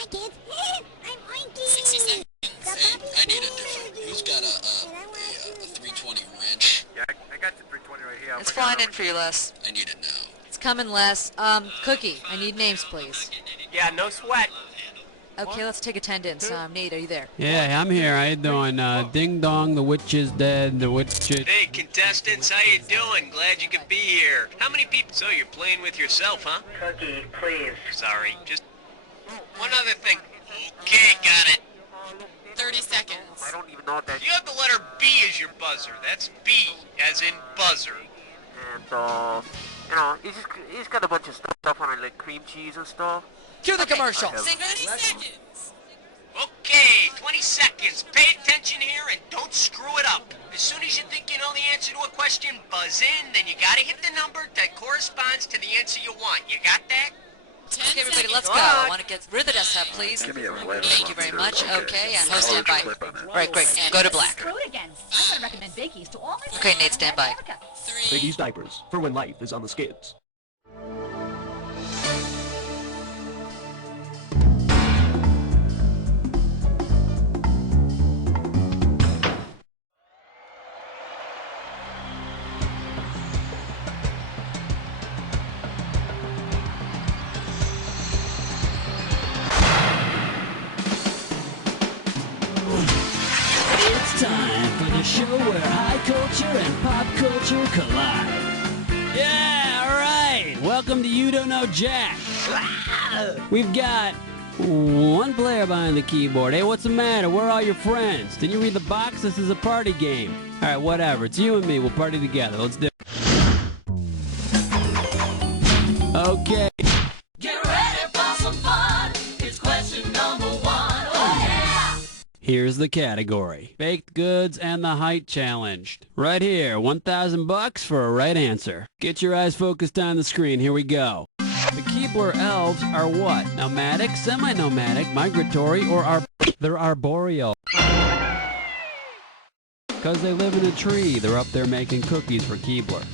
Hi, kids. I'm Oinky. 60 seconds. Hey, I need a different. Who's got a 320 wrench? Yeah, I got the 320 right here. It's flying in for you, Les. I need it now. It's coming, Les. Cookie, I need names, please. Yeah, no sweat. Okay, let's take attendance. Nate, are you there? Yeah, I'm here. How you doing? Ding dong, the witch is dead. The witch is... Hey, contestants, how you doing? Glad you could be here. How many people? So you're playing with yourself, huh? Cookie, please. Sorry, just one other thing. Okay, got it. 30 seconds. I don't even know what that. You have the letter B as your buzzer. That's B, as in buzzer. And you know, he's got a bunch of stuff on it, like cream cheese and stuff. Cue the commercial. 20 seconds. Okay, 20 seconds. Pay attention here and don't screw it up. As soon as you think you know the answer to a question, buzz in, then you gotta hit the number that corresponds to the answer you want. You got that? 10 Okay, everybody, seconds. let's go. I want to get rid of the desktop, please. Give me a letter. Thank you very much. Okay, and host I'll standby. clip on it. All right, great. Go to black. Screw it again. I'm gonna recommend Bakey's to all my Okay, Nate, stand by. 3. Biggie's diapers, for when life is on the skids. It's time for the show where high culture and pop culture collide. Yeah, all right. Welcome to You Don't Know Jack. We've got one player behind the keyboard. Hey, what's the matter? Where are all your friends? Didn't you read the box? This is a party game. All right, whatever. It's you and me. We'll party together. Let's do it. Okay. Get ready for some fun. It's question number 1. Oh yeah! Here's the category. Baked goods and the height challenged. Right here, $1,000 for a right answer. Get your eyes focused on the screen. Here we go. The Keebler elves are what? Nomadic, semi-nomadic, migratory, or they're arboreal. Because they live in a tree, they're up there making cookies for Keebler.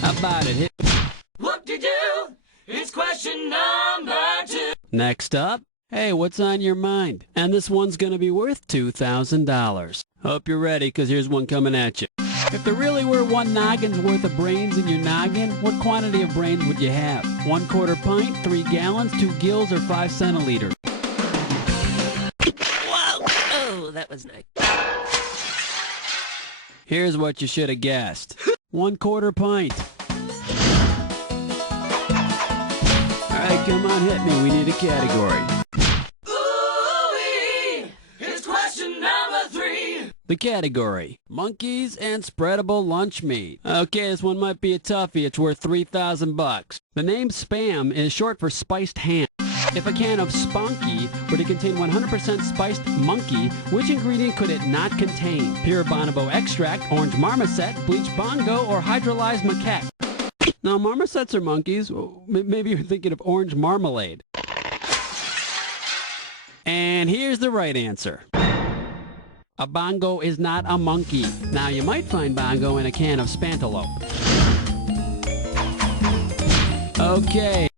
How about it? Whoop-de-doo! It's question number 2. Next up, hey, what's on your mind? And this one's gonna be worth $2,000. Hope you're ready, because here's one coming at you. If there really were one noggin's worth of brains in your noggin, what quantity of brains would you have? 1/4 pint, 3 gallons, 2 gills, or 5 centiliters? Whoa! Oh, that was nice. Here's what you should have guessed. 1/4 pint. Alright, come on, hit me. We need a category. Ooh-wee! It's question number 3. The category, monkeys and spreadable lunch meat. Okay, this one might be a toughie. It's worth $3,000. The name Spam is short for spiced ham. If a can of Spunky were to contain 100% spiced monkey, which ingredient could it not contain? Pure bonobo extract, orange marmoset, bleached bongo, or hydrolyzed macaque? Now, marmosets are monkeys. Maybe you're thinking of orange marmalade. And here's the right answer. A bongo is not a monkey. Now, you might find bongo in a can of Spantelope. Okay.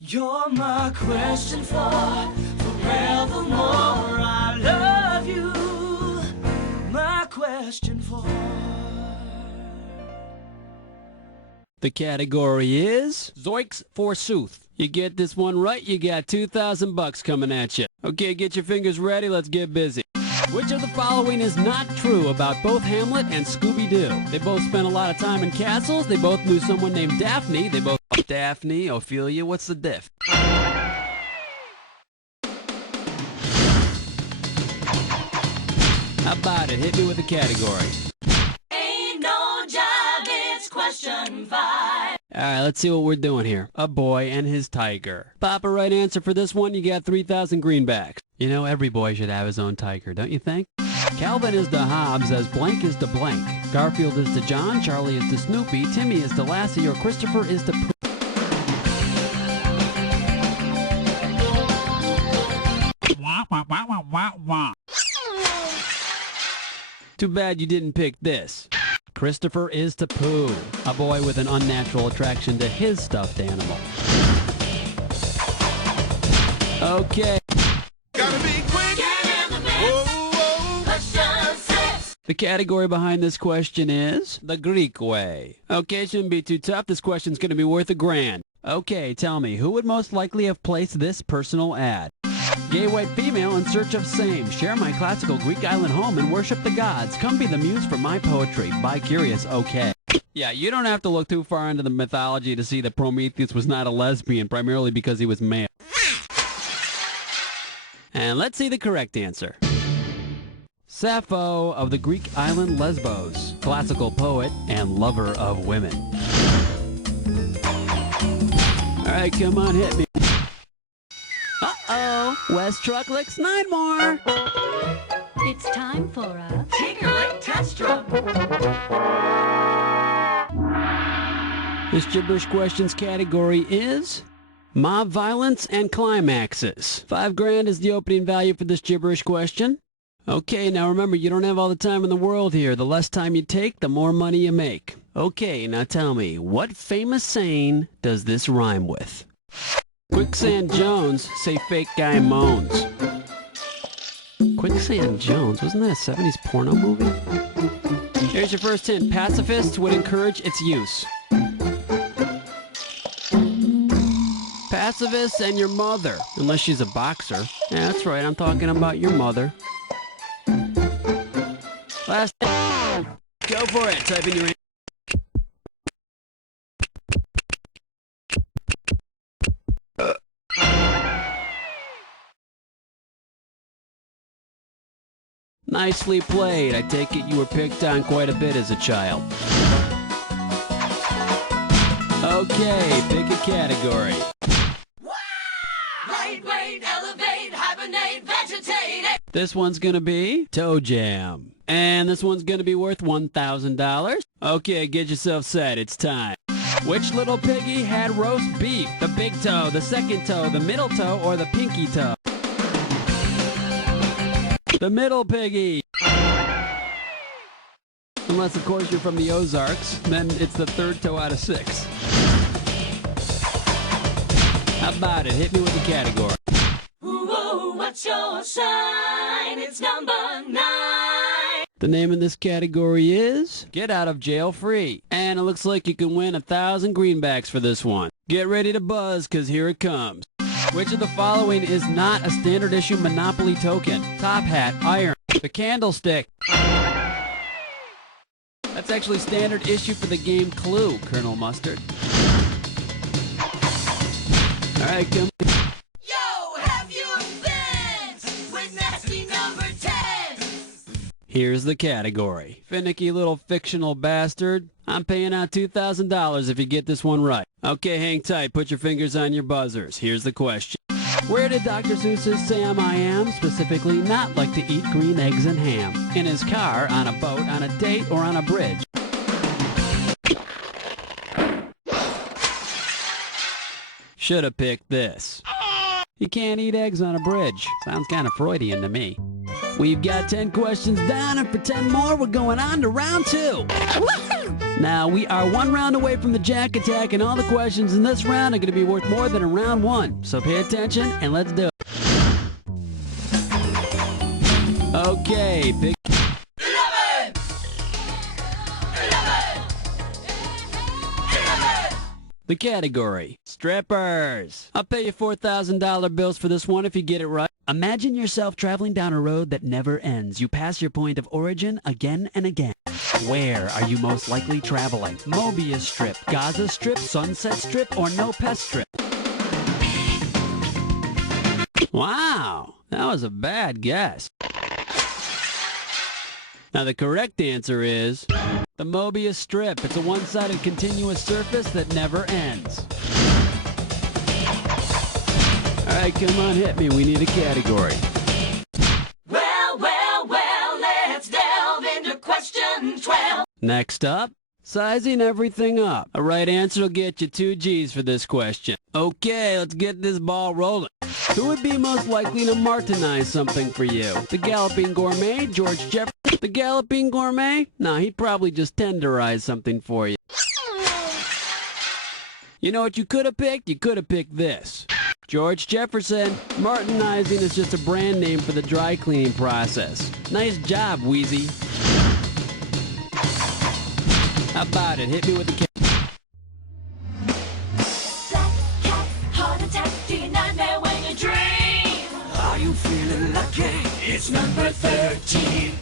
You're my question for forevermore. I love you. My question for. The category is Zoinks forsooth. You get this one right, you got $2,000 coming at you. Okay, get your fingers ready, let's get busy. Which of the following is not true about both Hamlet and Scooby-Doo? They both spent a lot of time in castles, they both knew someone named Daphne, they both... Daphne, Ophelia, what's the diff? How about it? Hit me with a category. Ain't no job, it's question 5. Alright, let's see what we're doing here. A boy and his tiger. Pop a right answer for this one, you got 3,000 greenbacks. You know, every boy should have his own tiger, don't you think? Calvin is to Hobbes as blank is to blank. Garfield is to John, Charlie is to Snoopy, Timmy is to Lassie, or Christopher is to... Too bad you didn't pick this. Christopher is to Pooh, a boy with an unnatural attraction to his stuffed animal. Okay. Gotta be quick. Get in the mix. Whoa. Question 6. The category behind this question is the Greek way. Okay, shouldn't be too tough. This question's going to be worth $1,000. Okay, tell me, who would most likely have placed this personal ad? Gay white female in search of same. Share my classical Greek island home and worship the gods. Come be the muse for my poetry. Bi-curious, okay. Yeah, you don't have to look too far into the mythology to see that Prometheus was not a lesbian, primarily because he was male. And let's see the correct answer. Sappho of the Greek island Lesbos, classical poet and lover of women. All right, come on, hit me. Uh-oh, West Truck licks 9 more. It's time for a Tinker-Link Test Drum. This gibberish questions category is mob violence and climaxes. $5,000 is the opening value for this gibberish question. Okay, now remember, you don't have all the time in the world here. The less time you take, the more money you make. Okay, now tell me, what famous saying does this rhyme with? Quicksand Jones, say fake guy moans. Quicksand Jones, wasn't that a 70s porno movie? Here's your first hint. Pacifists would encourage its use. Pacifists and your mother, unless she's a boxer. Yeah, that's right, I'm talking about your mother. Last go for it. Type in your Nicely played. I take it you were picked on quite a bit as a child. Okay, pick a category. Lightweight, elevate, hibernate, vegetate. This one's gonna be Toe Jam. And this one's gonna be worth $1,000. Okay, get yourself set. It's time. Which little piggy had roast beef? The big toe, the second toe, the middle toe, or the pinky toe? The middle piggy. Unless, of course, you're from the Ozarks. Then it's the third toe out of 6. How about it? Hit me with the category. Ooh, what's your sign? It's number 9. The name of this category is Get Out of Jail Free. And it looks like you can win 1,000 greenbacks for this one. Get ready to buzz, because here it comes. Which of the following is not a standard issue Monopoly token? Top hat, iron, the candlestick. That's actually standard issue for the game Clue, Colonel Mustard. All right, come. Yo, have your fence with nasty number 10. Here's the category. Finicky little fictional bastard. I'm paying out $2,000 if you get this one right. Okay, hang tight. Put your fingers on your buzzers. Here's the question. Where did Dr. Seuss's Sam I Am specifically not like to eat green eggs and ham? In his car, on a boat, on a date, or on a bridge? Should have picked this. You can't eat eggs on a bridge. Sounds kind of Freudian to me. We've got 10 questions down, and for 10 more, we're going on to round 2. Now, we are 1 round away from the Jack Attack, and all the questions in this round are going to be worth more than in round 1. So pay attention, and let's do it. Okay, pick... 11! 11! 11! The category, strippers. I'll pay you $4,000 bills for this one if you get it right. Imagine yourself traveling down a road that never ends. You pass your point of origin again and again. Where are you most likely traveling? Mobius Strip, Gaza Strip, Sunset Strip, or No Pest Strip? Wow, that was a bad guess. Now the correct answer is the Mobius Strip. It's a one-sided continuous surface that never ends. All right, come on, hit me. We need a category. Well, let's delve into question 12. Next up, sizing everything up. A right answer will get you 2 G's for this question. Okay, let's get this ball rolling. Who would be most likely to Martinize something for you? The Galloping Gourmet, George Jefferson? The Galloping Gourmet? No, he'd probably just tenderize something for you. You know what you could have picked? You could have picked this. George Jefferson. Martinizing is just a brand name for the dry cleaning process. Nice job, Wheezy. How about it? Hit me with the cat. Black cat, heart attack, do you nightmare when you dream? Are you feeling lucky? It's number 13.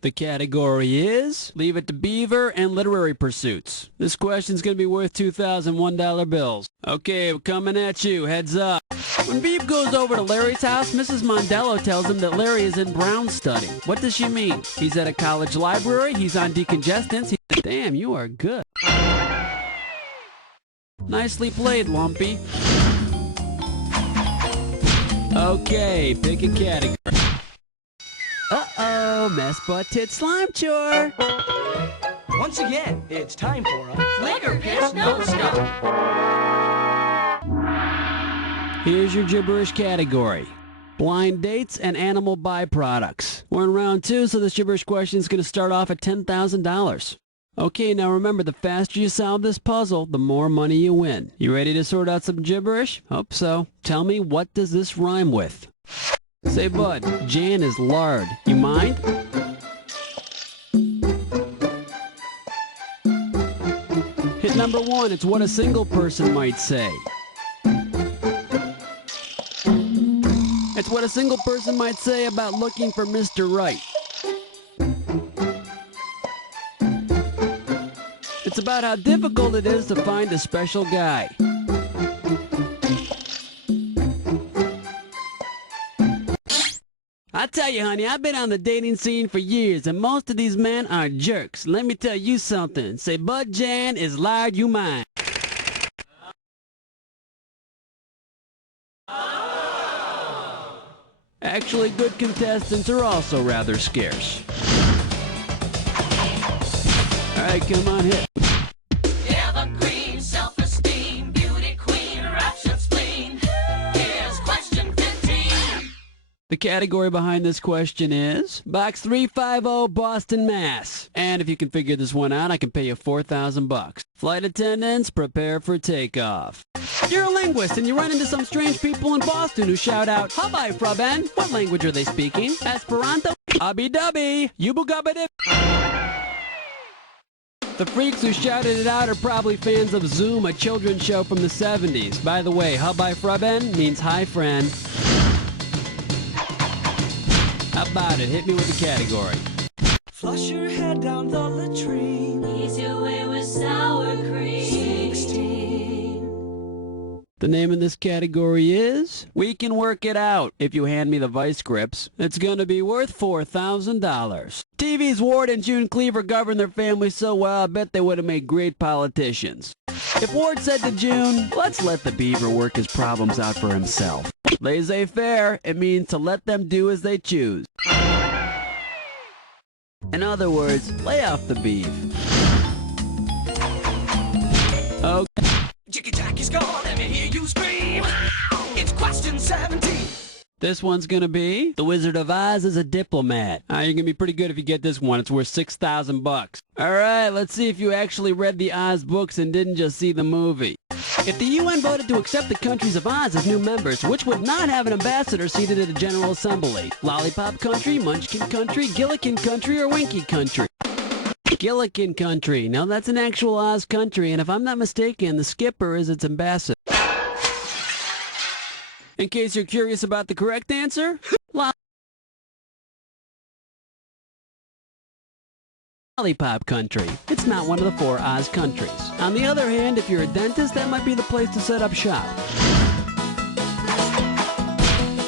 The category is Leave It to Beaver and Literary Pursuits. This question's going to be worth $2,001 bills. Okay, we're coming at you. Heads up. When Beav goes over to Larry's house, Mrs. Mondello tells him that Larry is in Brown's study. What does she mean? He's at a college library. He's on decongestants. Damn, you are good. Nicely played, Lumpy. Okay, pick a category. Uh-oh, mess butt tit slime chore. Once again, it's time for a Flicker Piss No Stop. Here's your gibberish category. Blind dates and animal byproducts. We're in round 2, so this gibberish question is going to start off at $10,000. Okay, now remember, the faster you solve this puzzle, the more money you win. You ready to sort out some gibberish? Hope so. Tell me, what does this rhyme with? Say, bud, Jan is lard. You mind? Hit number 1. It's what a single person might say. It's what a single person might say about looking for Mr. Right. It's about how difficult it is to find a special guy. I tell you, honey, I've been on the dating scene for years, and most of these men are jerks. Let me tell you something. Say, Bud Jan is lied, you mind. Actually, good contestants are also rather scarce. All right, come on, hit. Evergreen, self-esteem, beauty queen, rapture spleen. Here's question 15. The category behind this question is Box 350, Boston, Mass. And if you can figure this one out, I can pay you $4,000. Flight attendants, prepare for takeoff. You're a linguist and you run into some strange people in Boston who shout out, "Habai, Fraben." What language are they speaking? Esperanto? Abby-dubby, yubu-gubba-dib. The freaks who shouted it out are probably fans of Zoom, a children's show from the 70s. By the way, Habai Fraben means hi, friend. How about it? Hit me with the category. flush your head down the latrine. Ease your way with sour cream. 16. The name of this category is We Can Work It Out. If you hand me the vice grips, it's going to be worth $4,000. TV's Ward and June Cleaver governed their family so well, I bet they would have made great politicians. If Ward said to June, let's let the beaver work his problems out for himself. Laissez-faire, it means to let them do as they choose. In other words, lay off the beef. Okay. Jicky-jacky's gone, let me hear you scream. It's question 17. This one's gonna be The Wizard of Oz is a diplomat. You're gonna be pretty good if you get this one. It's worth $6,000. Alright, let's see if you actually read the Oz books and didn't just see the movie. If the UN voted to accept the countries of Oz as new members, which would not have an ambassador seated at a General Assembly? Lollipop Country, Munchkin Country, Gillikin Country, or Winky Country? Gillikin Country. Now that's an actual Oz country, and if I'm not mistaken, the skipper is its ambassador. In case you're curious about the correct answer, Lollipop Country. It's not one of the 4 Oz countries. On the other hand, if you're a dentist, that might be the place to set up shop.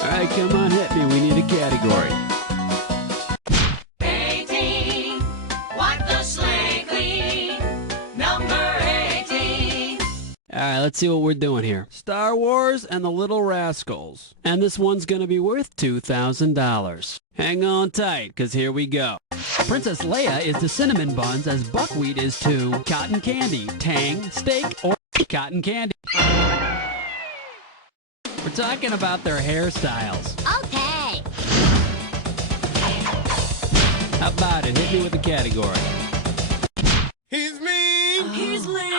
Alright, come on, hit me. We need a category. 18. Wipe the slate clean. Number 18. Alright, let's see what we're doing here. Star Wars and the Little Rascals. And this one's gonna be worth $2,000. Hang on tight, cause here we go. Princess Leia is to cinnamon buns as buckwheat is to cotton candy, tang, steak, or cotton candy. We're talking about their hairstyles. Okay. How about it? Hit me with the category. He's mean. He's lame.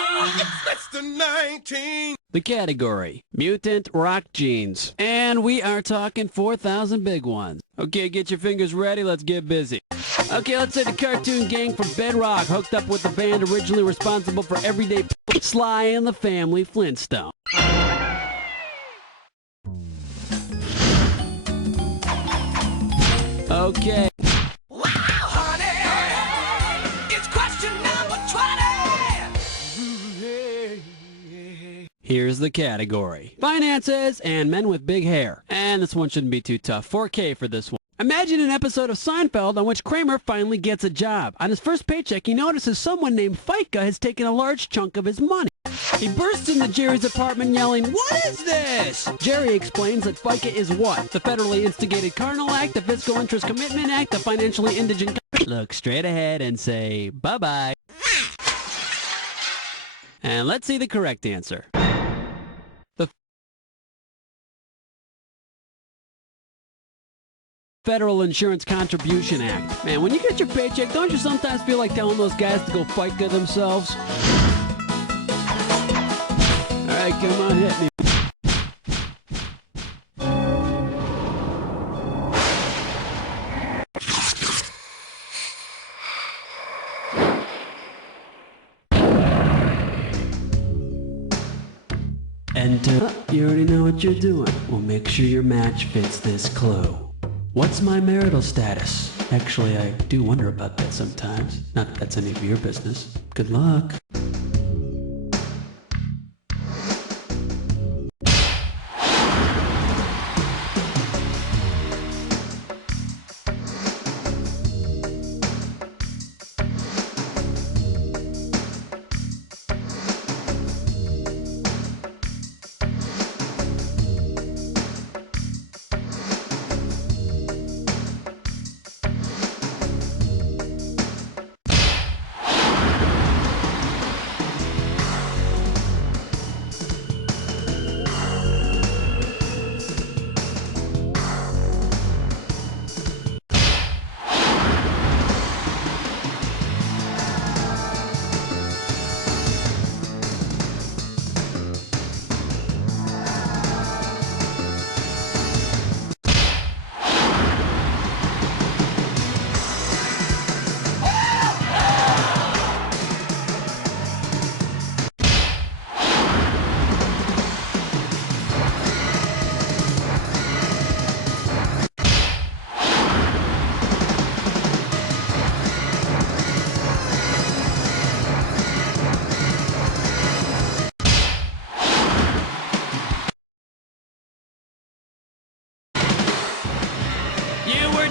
That's the 19. The category, mutant rock jeans. And we are talking 4,000 big ones. Okay, get your fingers ready, let's get busy. Okay, let's say the cartoon gang from Bedrock hooked up with the band originally responsible for Everyday Sly and the Family Flintstone. Okay. Wow, honey, it's question number 20. Here's the category. Finances and men with big hair. And this one shouldn't be too tough. 4K for this one. Imagine an episode of Seinfeld on which Kramer finally gets a job. On his first paycheck, he notices someone named FICA has taken a large chunk of his money. He bursts into Jerry's apartment yelling, "What is this?" Jerry explains that FICA is what? The Federally Instigated Carnal Act, the Fiscal Interest Commitment Act, the Financially Indigent... Look straight ahead and say, bye-bye. And let's see the correct answer. The Federal Insurance Contribution Act. Man, when you get your paycheck, don't you sometimes feel like telling those guys to go FICA themselves? All right, come on, hit me. Enter. You already know what you're doing. Well, make sure your match fits this clue. What's my marital status? Actually, I do wonder about that sometimes. Not that that's any of your business. Good luck.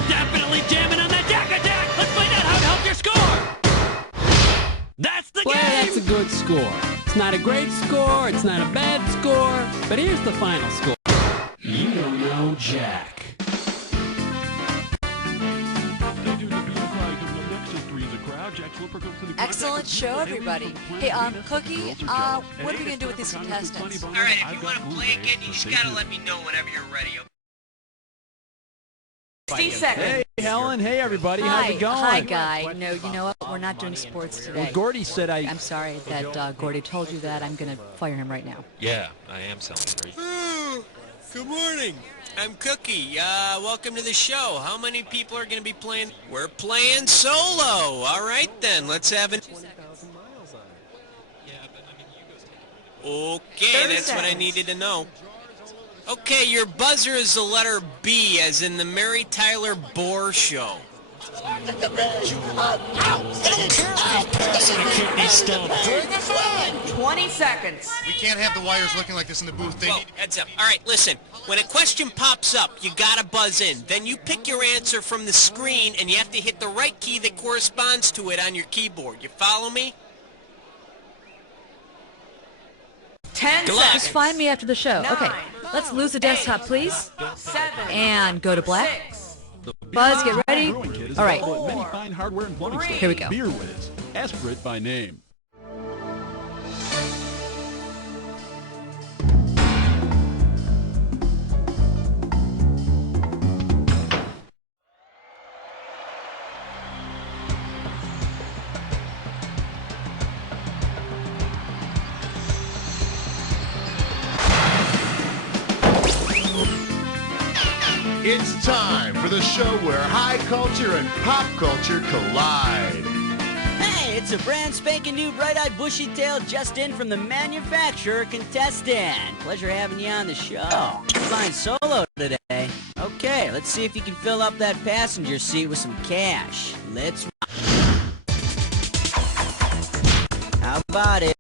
Definitely jamming on that jack attack. Let's find out how to help your score. That's the game. That's a good score. It's not a great score. It's not a bad score. But here's the final score. You don't know Jack. Excellent show, everybody. Hey, Cookie, what are we gonna do with these contestants? All right, if you want to play again, you just gotta let me know whenever you're ready. 60 seconds. Hey, Helen. Hey, everybody. How's it going? Hi, Guy. No, you know what? We're not doing sports today. Well, Gordy said I'm sorry that Gordy told you that. I'm going to fire him right now. Yeah, I am celebrating. Good morning. I'm Cookie. Welcome to the show. How many people are going to be playing? We're playing solo. All right, then. Let's have an... Okay, that's what I needed to know. Okay, your buzzer is the letter B, as in the Mary Tyler Bohr Show. 20 seconds. We can't have the wires looking like this in the booth. Whoa, heads up. All right, listen. When a question pops up, you gotta buzz in. Then you pick your answer from the screen, and you have to hit the right key that corresponds to it on your keyboard. You follow me? 10 seconds. Just find me after the show. 9, okay, let's lose the desktop, please. 7, And go to black. 6, Buzz, get ready. All right. Many fine hardware and plumbing Here we go. Beer Whiz. Ask for it by name. It's time for the show where high culture and pop culture collide. Hey, it's a brand spanking new bright-eyed bushy-tailed just in from the manufacturer contestant. Pleasure having you on the show. Flying solo today. Okay, let's see if you can fill up that passenger seat with some cash. Let's... How about it?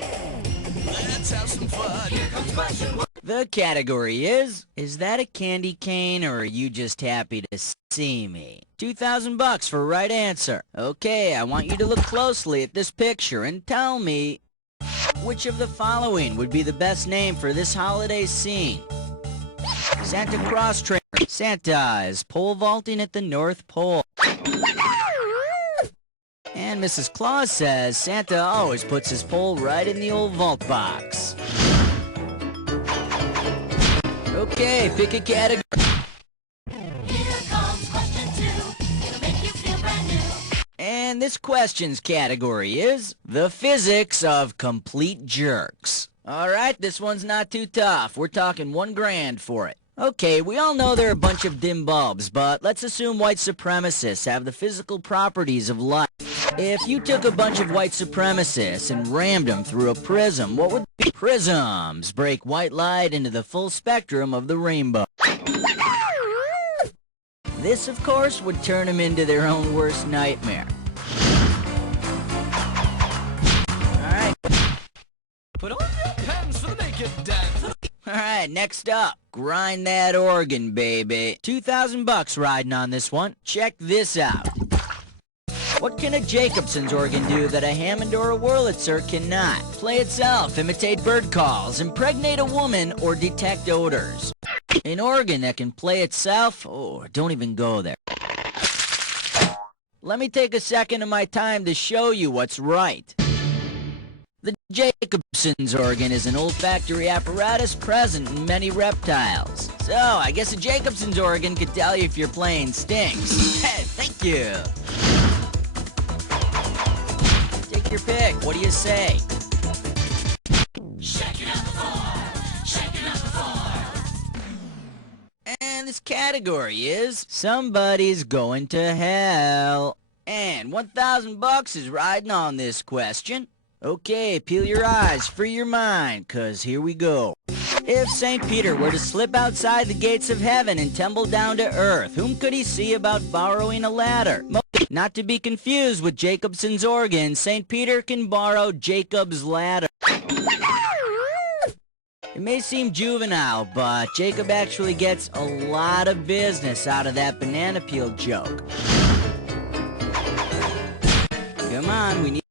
Let's have some fun. Here comes question one. The category is that a candy cane or are you just happy to see me? $2,000 for right answer. Okay, I want you to look closely at this picture and tell me which of the following would be the best name for this holiday scene. Santa Claus trainer. Santa is pole vaulting at the North Pole. And Mrs. Claus says Santa always puts his pole right in the old vault box. Okay, pick a category. Here comes question 2. It'll make you feel brand new. And this question's category is the physics of complete jerks. Alright, this one's not too tough. We're talking $1,000 for it. Okay, we all know they're a bunch of dim bulbs, but let's assume white supremacists have the physical properties of light. If you took a bunch of white supremacists and rammed them through a prism, what would be? Prisms break white light into the full spectrum of the rainbow. This, of course, would turn them into their own worst nightmare. Alright. Put on your pants for the naked dance. Alright, next up. Grind that organ, baby. $2,000 riding on this one. Check this out. What can a Jacobson's organ do that a Hammond or a Wurlitzer cannot? Play itself, imitate bird calls, impregnate a woman, or detect odors. An organ that can play itself? Oh, don't even go there. Let me take a second of my time to show you what's right. The Jacobson's organ is an olfactory apparatus present in many reptiles. So, I guess a Jacobson's organ could tell you if your plane stinks. Hey, thank you. Take your pick. What do you say? Shaking up the floor. Shaking up the floor. And this category is somebody's going to hell. And $1,000 is riding on this question. Okay, peel your eyes, free your mind, 'cause here we go. If St. Peter were to slip outside the gates of heaven and tumble down to earth, whom could he see about borrowing a ladder? Not to be confused with Jacobson's organ, St. Peter can borrow Jacob's ladder. It may seem juvenile, but Jacob actually gets a lot of business out of that banana peel joke. Come on, we need...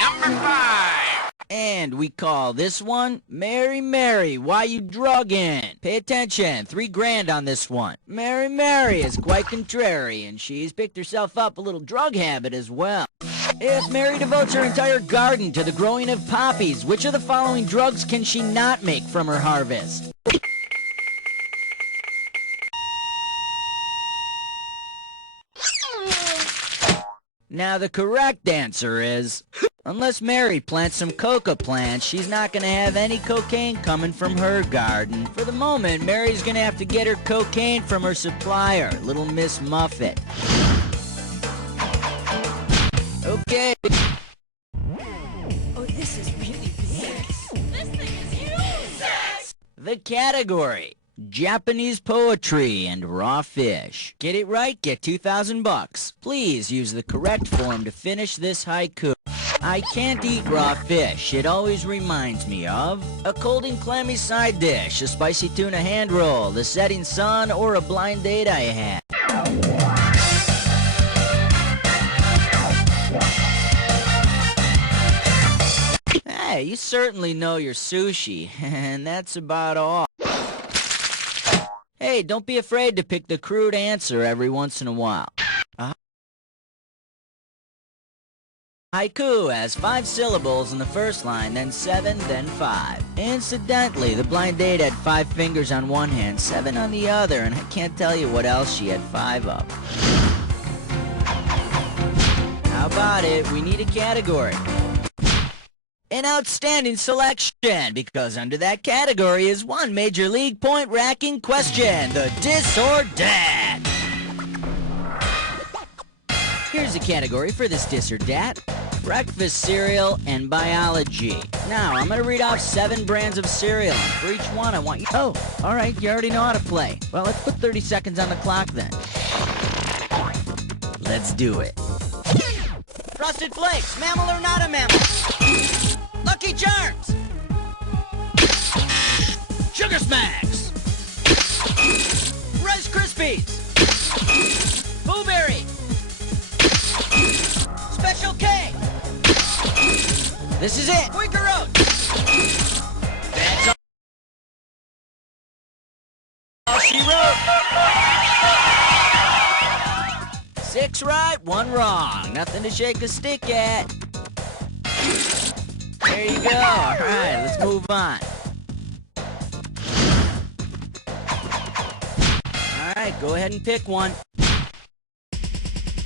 Number 5. And we call this one, Mary, Mary, why you drugging? Pay attention, $3,000 on this one. Mary, Mary is quite contrary, and she's picked herself up a little drug habit as well. If Mary devotes her entire garden to the growing of poppies, which of the following drugs can she not make from her harvest? Now the correct answer is, unless Mary plants some coca plants, she's not going to have any cocaine coming from her garden. For the moment, Mary's going to have to get her cocaine from her supplier, Little Miss Muffet. Okay. Oh, this is really big. This thing is huge. The category, Japanese poetry and raw fish. Get it right, get $2,000. Please use the correct form to finish this haiku. I can't eat raw fish. It always reminds me of a cold and clammy side dish, a spicy tuna hand roll, the setting sun, or a blind date I had. Hey, you certainly know your sushi, and that's about all. Hey, don't be afraid to pick the crude answer every once in a while. Haiku has 5 syllables in the first line, then 7, then 5. Incidentally, the blind date had 5 fingers on one hand, 7 on the other, and I can't tell you what else she had 5 of. How about it? We need a category. An outstanding selection, because under that category is one Major League point-racking question, the dis or dat. Here's a category for this dis or dat: breakfast cereal and biology. Now, I'm going to read off 7 brands of cereal, and for each one I want you... Oh, all right, you already know how to play. Well, let's put 30 seconds on the clock then. Let's do it. Frosted Flakes, mammal or not a mammal? Lucky Charms! Sugar Smacks! Rice Krispies! Blueberry! Special K! This is it! Quaker Oats! That's all she wrote! 6 right, 1 wrong. Nothing to shake a stick at. There you go. All right, let's move on. All right, go ahead and pick one.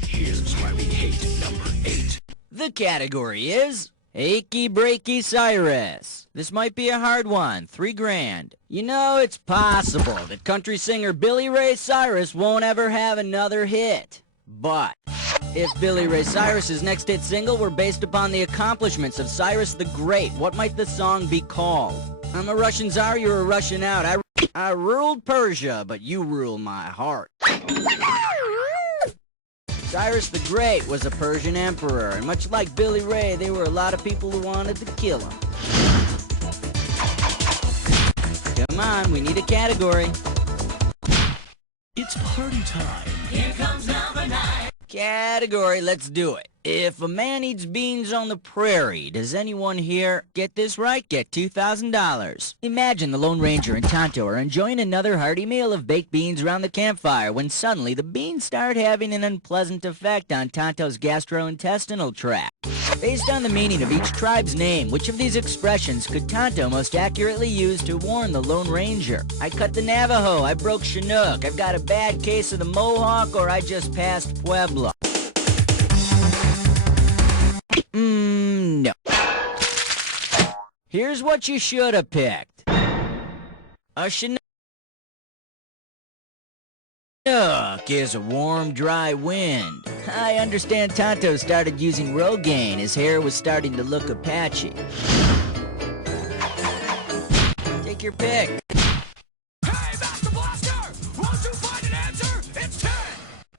Here's why we hate number 8. The category is Achy Breaky Cyrus. This might be a hard one. $3 grand. You know, it's possible that country singer Billy Ray Cyrus won't ever have another hit. But if Billy Ray Cyrus's next hit single were based upon the accomplishments of Cyrus the Great, what might the song be called? I'm a Russian czar, you're a Russian out. I ruled Persia, but you rule my heart. Cyrus the Great was a Persian emperor, and much like Billy Ray, there were a lot of people who wanted to kill him. Come on, we need a category. It's party time. Here comes number 9. Category, let's do it. If a man eats beans on the prairie, does anyone here get this right? Get $2,000. Imagine the Lone Ranger and Tonto are enjoying another hearty meal of baked beans around the campfire when suddenly the beans start having an unpleasant effect on Tonto's gastrointestinal tract. Based on the meaning of each tribe's name, which of these expressions could Tonto most accurately use to warn the Lone Ranger? I cut the Navajo, I broke Chinook, I've got a bad case of the Mohawk, or I just passed Pueblo. No. Here's what you should have picked. A Chinook is a warm, dry wind. I understand Tonto started using Rogaine. His hair was starting to look Apache. Take your pick. Hey, Master Blaster! Won't you find an answer? It's 10!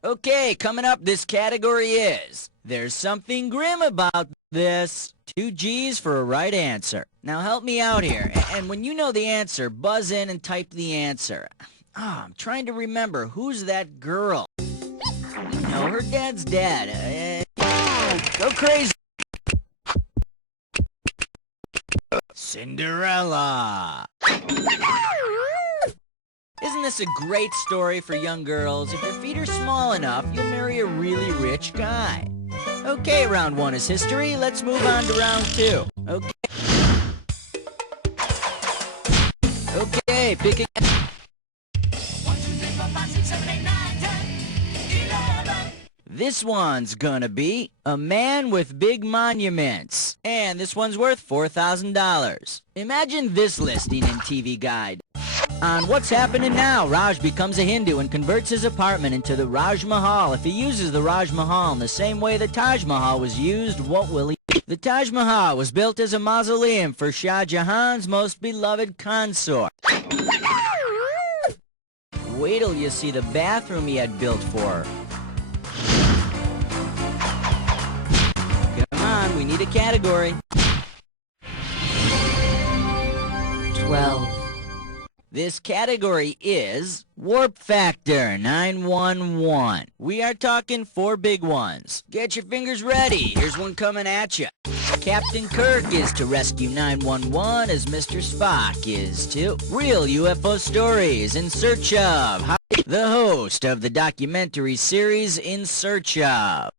Okay, coming up, this category is... There's something grim about this. 2 G's for a right answer. Now help me out here, and when you know the answer, buzz in and type the answer. I'm trying to remember, who's that girl? You know, her dad's dead. Go crazy. Cinderella. Isn't this a great story for young girls? If your feet are small enough, you'll marry a really rich guy. Okay, round 1 is history. Let's move on to round 2. Okay, pick a... 1, 2, 3, 4, 5, 6, 7, 8, 9, 10, 11. This one's gonna be a man with big monuments. And this one's worth $4,000. Imagine this listing in TV Guide. On What's Happening Now, Raj becomes a Hindu and converts his apartment into the Raj Mahal. If he uses the Raj Mahal in the same way the Taj Mahal was used, what will he do? The Taj Mahal was built as a mausoleum for Shah Jahan's most beloved consort. Wait till you see the bathroom he had built for her. Come on, we need a category. 12. This category is Warp Factor 911. We are talking 4 big ones. Get your fingers ready. Here's one coming at you. Captain Kirk is to rescue 911 as Mr. Spock is to Real UFO Stories in Search of. The host of the documentary series In Search of.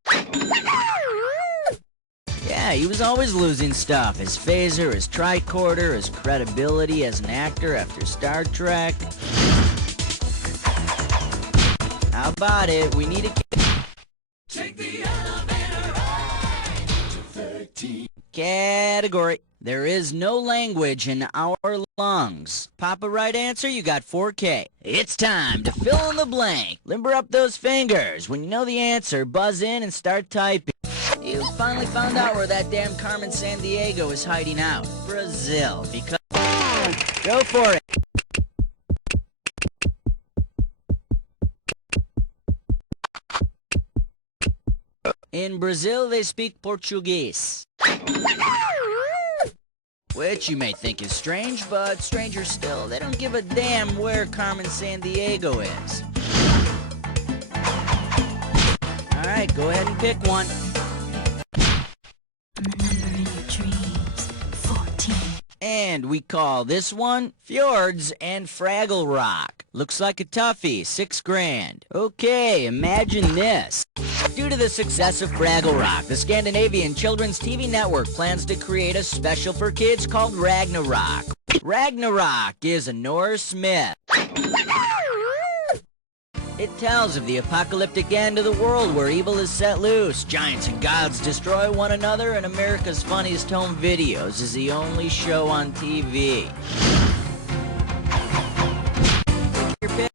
Yeah, he was always losing stuff. His phaser, his tricorder, his credibility as an actor after Star Trek. How about it? We need a... Take the elevator ride to 13. Category. There is no language in our lungs. Pop a right answer, you got 4K. It's time to fill in the blank. Limber up those fingers. When you know the answer, buzz in and start typing. You finally found out where that damn Carmen Sandiego is hiding out. Brazil, because... Go for it. In Brazil, they speak Portuguese. Which you may think is strange, but stranger still, they don't give a damn where Carmen Sandiego is. Alright, go ahead and pick one. I'm the number in your dreams, 14. And we call this one Fjords and Fraggle Rock. Looks like a toughie, $6 grand. Okay, imagine this. Due to the success of Fraggle Rock, the Scandinavian children's TV network plans to create a special for kids called Ragnarok. Ragnarok is a Norse myth. It tells of the apocalyptic end of the world where evil is set loose, giants and gods destroy one another, and America's Funniest Home Videos is the only show on TV. Take your pick.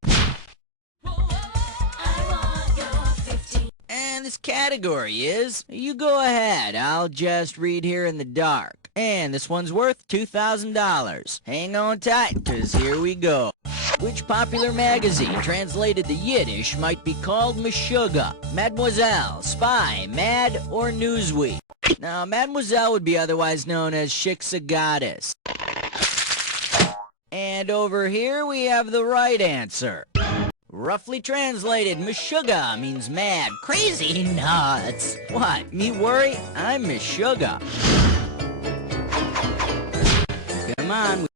And this category is, you go ahead, I'll just read here in the dark. And this one's worth $2,000. Hang on tight, 'cause here we go. Which popular magazine translated to Yiddish might be called Meshuggah, Mademoiselle, Spy, Mad, or Newsweek? Now, Mademoiselle would be otherwise known as Shiksa. And over here we have the right answer. Roughly translated, Meshuggah means mad, crazy, nuts. What, me worry? I'm Meshuggah. Come on.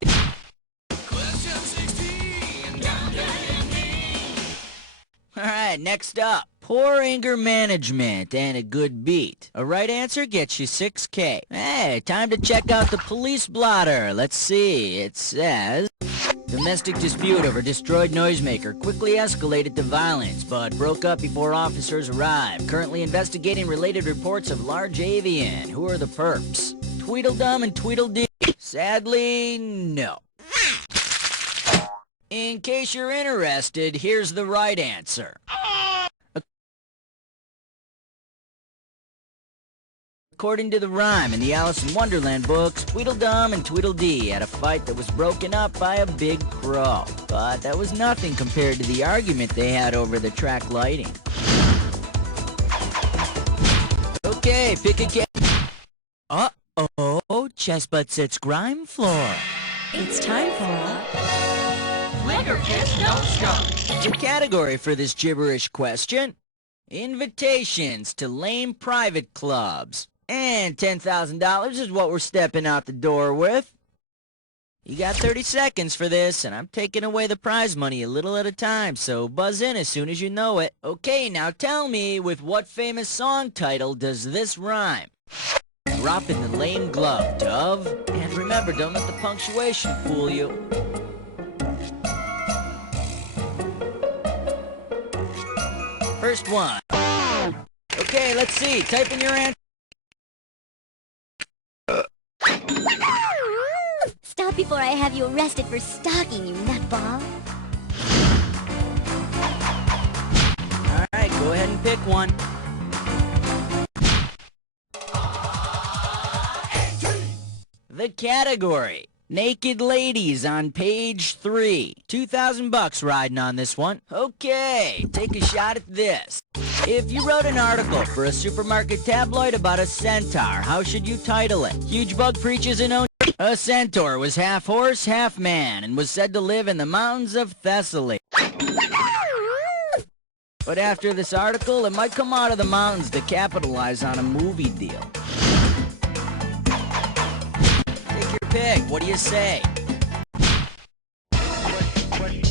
Alright, next up. Poor anger management and a good beat. A right answer gets you 6K. Hey, time to check out the police blotter. Let's see. It says... Domestic dispute over destroyed noisemaker quickly escalated to violence, but broke up before officers arrived. Currently investigating related reports of large avian. Who are the perps? Tweedledum and Tweedledee? Sadly, no. In case you're interested, here's the right answer. According to the rhyme in the Alice in Wonderland books, Tweedledum and Tweedledee had a fight that was broken up by a big crow. But that was nothing compared to the argument they had over the track lighting. Okay, pick a cat. Uh-oh, Chestbutt sits grime floor. It's time for a... Flicker Kiss Don't Skunk. The category for this gibberish question: invitations to lame private clubs. And $10,000 is what we're stepping out the door with. You got 30 seconds for this, and I'm taking away the prize money a little at a time, so buzz in as soon as you know it. Okay, now tell me, with what famous song title does this rhyme? Drop in the lame glove, Dove. And remember, don't let the punctuation fool you. First one. Okay, let's see. Type in your answer. Stop before I have you arrested for stalking, you nutball. Alright, go ahead and pick one. The category: naked ladies on page 3. $2,000 riding on this one. Okay, take a shot at this. If you wrote an article for a supermarket tabloid about a centaur, how should you title it? Huge bug preaches in own... A centaur was half horse, half man, and was said to live in the mountains of Thessaly. But after this article, it might come out of the mountains to capitalize on a movie deal. Take your pick. What do you say?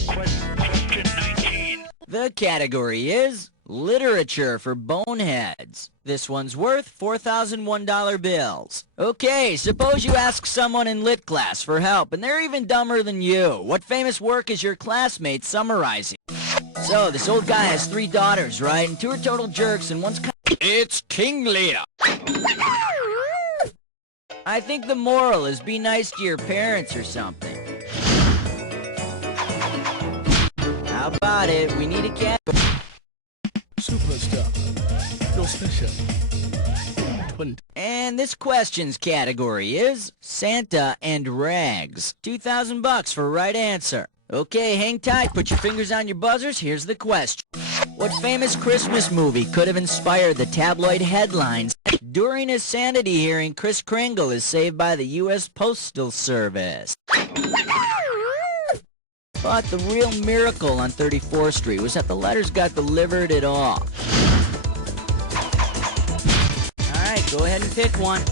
Question 19. The category is literature for boneheads. This one's worth $4,001 bills. Okay, suppose you ask someone in lit class for help, and they're even dumber than you. What famous work is your classmate summarizing? So, this old guy has 3 daughters, right? And 2 are total jerks, and one's kind of... It's King Lear! I think the moral is be nice to your parents or something. How about it? We need a cat. Superstar. You're special. And this question's category is Santa and Rags. 2,000 bucks for right answer. Okay, hang tight. Put your fingers on your buzzers. Here's the question. What famous Christmas movie could have inspired the tabloid headlines? During a sanity hearing, Kris Kringle is saved by the U.S. Postal Service. But the real miracle on 34th Street was that the letters got delivered at all. Alright, go ahead and pick one.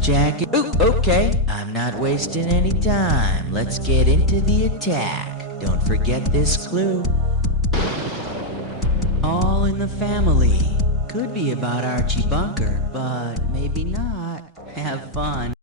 Jacket. Ooh, okay. I'm not wasting any time. Let's get into the attack. Don't forget this clue. All in the Family. Could be about Archie Bunker, but maybe not. Have fun.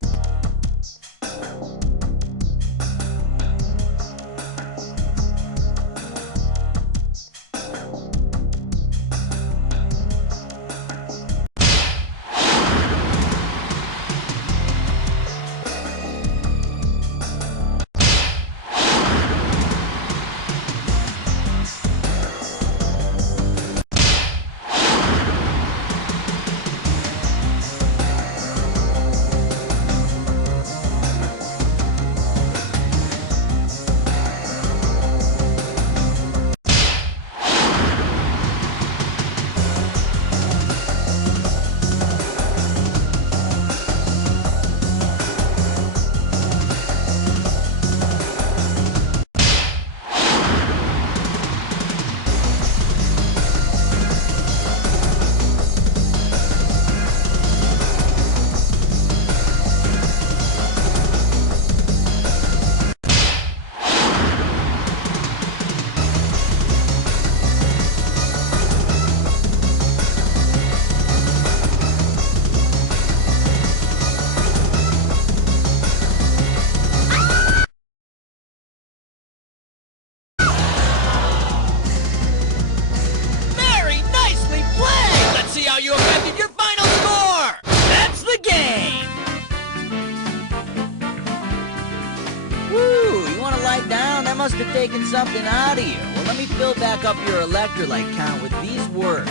Must have taken something out of you. Well, let me fill back up your electrolyte count with these words.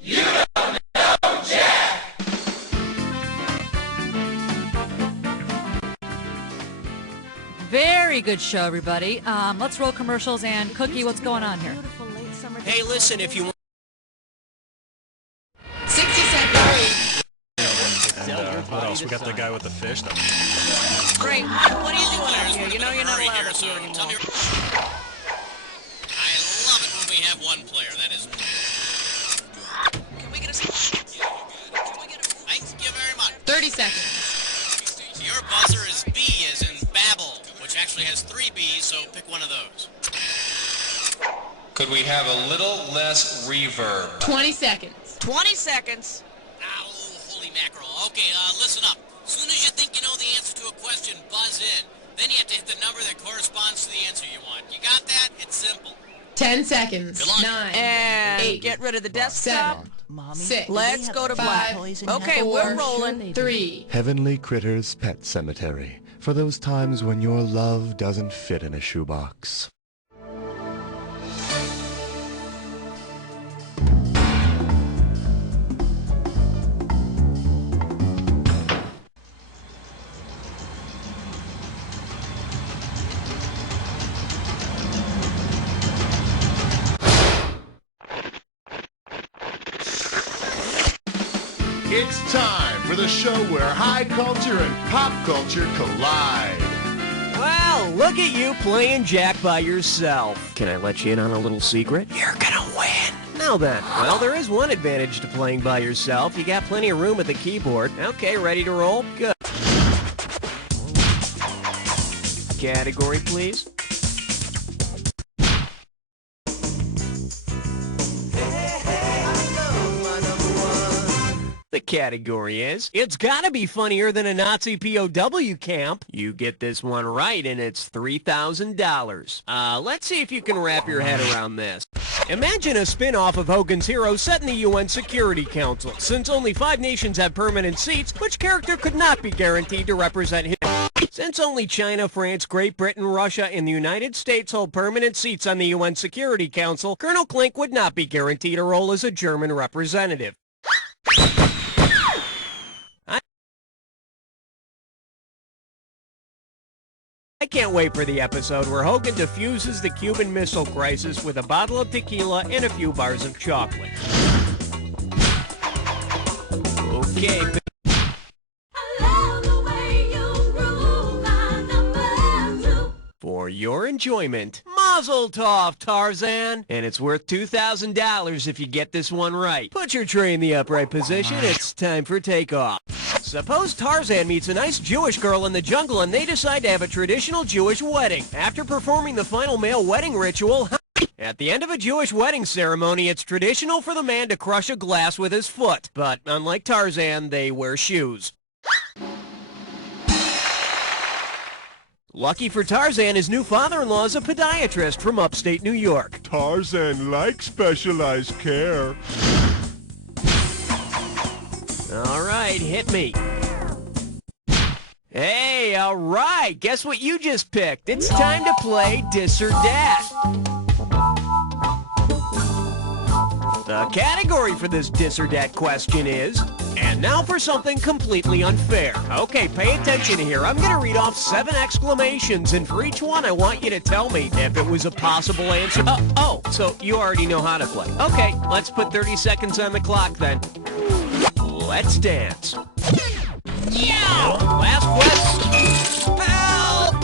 You don't know Jack! Very good show, everybody. Let's roll commercials. And Cookie, what's going on here? Hey, listen, if you want... 60 seconds. What else? We got the guy with the fish. Great. What are you doing out here? You know you're not allowed up here anymore. I love it when we have one player. That is... Can we get a... Thank you very much. 30 seconds. Your buzzer is B as in Babel, which actually has 3 B's, so pick one of those. Could we have a little less reverb? 20 seconds. 20 seconds. Oh, holy mackerel. Okay, listen up. As soon as you think you know the answer to a question, buzz in. Then you have to hit the number that corresponds to the answer you want. You got that? It's simple. 10 seconds. Good luck. 9. And 8. Get rid of the desktop. 7. 6. Let's go to black. 5. Okay, 4, we're rolling. 3. Heavenly Critters Pet Cemetery. For those times when your love doesn't fit in a shoebox. It's time for the show where high culture and pop culture collide. Well, look at you playing Jack by yourself. Can I let you in on a little secret? You're gonna win. Now then, well, there is one advantage to playing by yourself. You got plenty of room at the keyboard. Okay, ready to roll? Good. Category, please. The category is, it's gotta be funnier than a Nazi POW camp. You get this one right and it's $3,000. Let's see if you can wrap your head around this. Imagine a spin-off of Hogan's Heroes set in the UN Security Council. Since only 5 nations have permanent seats, which character could not be guaranteed to represent him? Since only China, France, Great Britain, Russia, and the United States hold permanent seats on the UN Security Council, Colonel Klink would not be guaranteed a role as a German representative. I can't wait for the episode where Hogan diffuses the Cuban Missile Crisis with a bottle of tequila and a few bars of chocolate. Okay. For your enjoyment, Mazel Tov, Tarzan! And it's worth $2,000 if you get this one right. Put your tray in the upright position, it's time for takeoff. Suppose Tarzan meets a nice Jewish girl in the jungle and they decide to have a traditional Jewish wedding. After performing the final male wedding ritual, at the end of a Jewish wedding ceremony, it's traditional for the man to crush a glass with his foot. But unlike Tarzan, they wear shoes. Lucky for Tarzan, his new father-in-law is a podiatrist from upstate New York. Tarzan likes specialized care. All right, hit me. Hey, all right, guess what you just picked? It's time to play Dis or Dat. The category for this Dis or Dat question is, and now for something completely unfair. Okay, pay attention here. I'm going to read off 7 exclamations, and for each one, I want you to tell me if it was a possible answer. So you already know how to play. Okay, let's put 30 seconds on the clock then. Let's dance. Yeah! Last question. Help!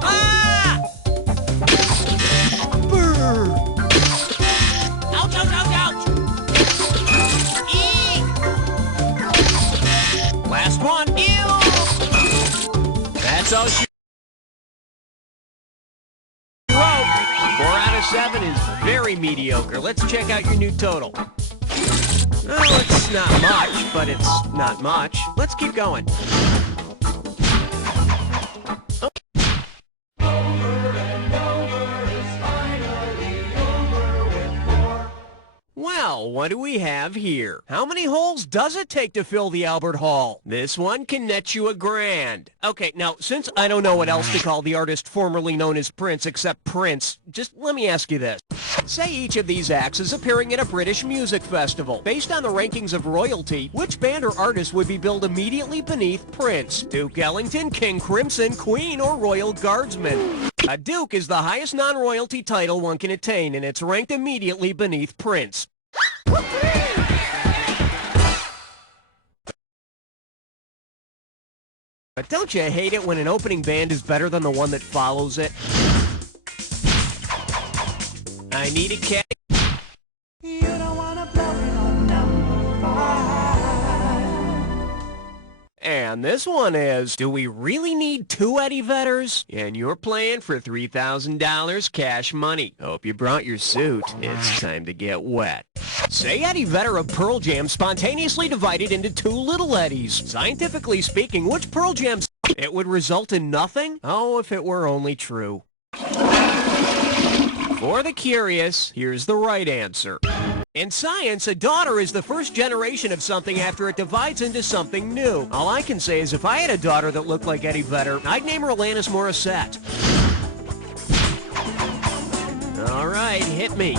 Ah! Brr! Ouch, ouch, ouch, ouch! Eek! Last one. Ew! That's all she wrote. 4 out of 7 is very mediocre. Let's check out your new total. Oh, it's not much, but it's not much. Let's keep going. Well, what do we have here? How many holes does it take to fill the Albert Hall? This one can net you $1,000. Okay, now, since I don't know what else to call the artist formerly known as Prince except Prince, just let me ask you this. Say each of these acts is appearing at a British music festival. Based on the rankings of royalty, which band or artist would be billed immediately beneath Prince? Duke Ellington, King Crimson, Queen, or Royal Guardsman? A Duke is the highest non-royalty title one can attain, and it's ranked immediately beneath Prince. But don't you hate it when an opening band is better than the one that follows it? I need a cat. You don't wanna blow it on number 5. And this one is, do we really need 2 Eddie Vedders? And you're playing for $3,000 cash money. Hope you brought your suit. It's time to get wet. Say Eddie Vedder of Pearl Jam spontaneously divided into 2 little Eddies. Scientifically speaking, which Pearl Jam... It would result in nothing? Oh, if it were only true. For the curious, here's the right answer. In science, a daughter is the first generation of something after it divides into something new. All I can say is if I had a daughter that looked like Eddie Vedder, I'd name her Alanis Morissette. All right, hit me.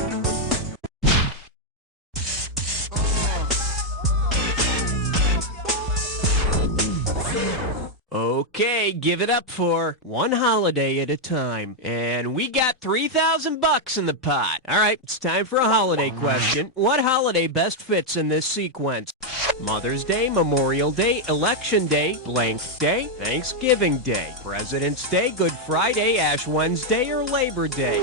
Okay, give it up for one holiday at a time. And we got $3,000 in the pot. All right, it's time for a holiday question. What holiday best fits in this sequence? Mother's Day, Memorial Day, Election Day, blank day, Thanksgiving Day, President's Day, Good Friday, Ash Wednesday, or Labor Day?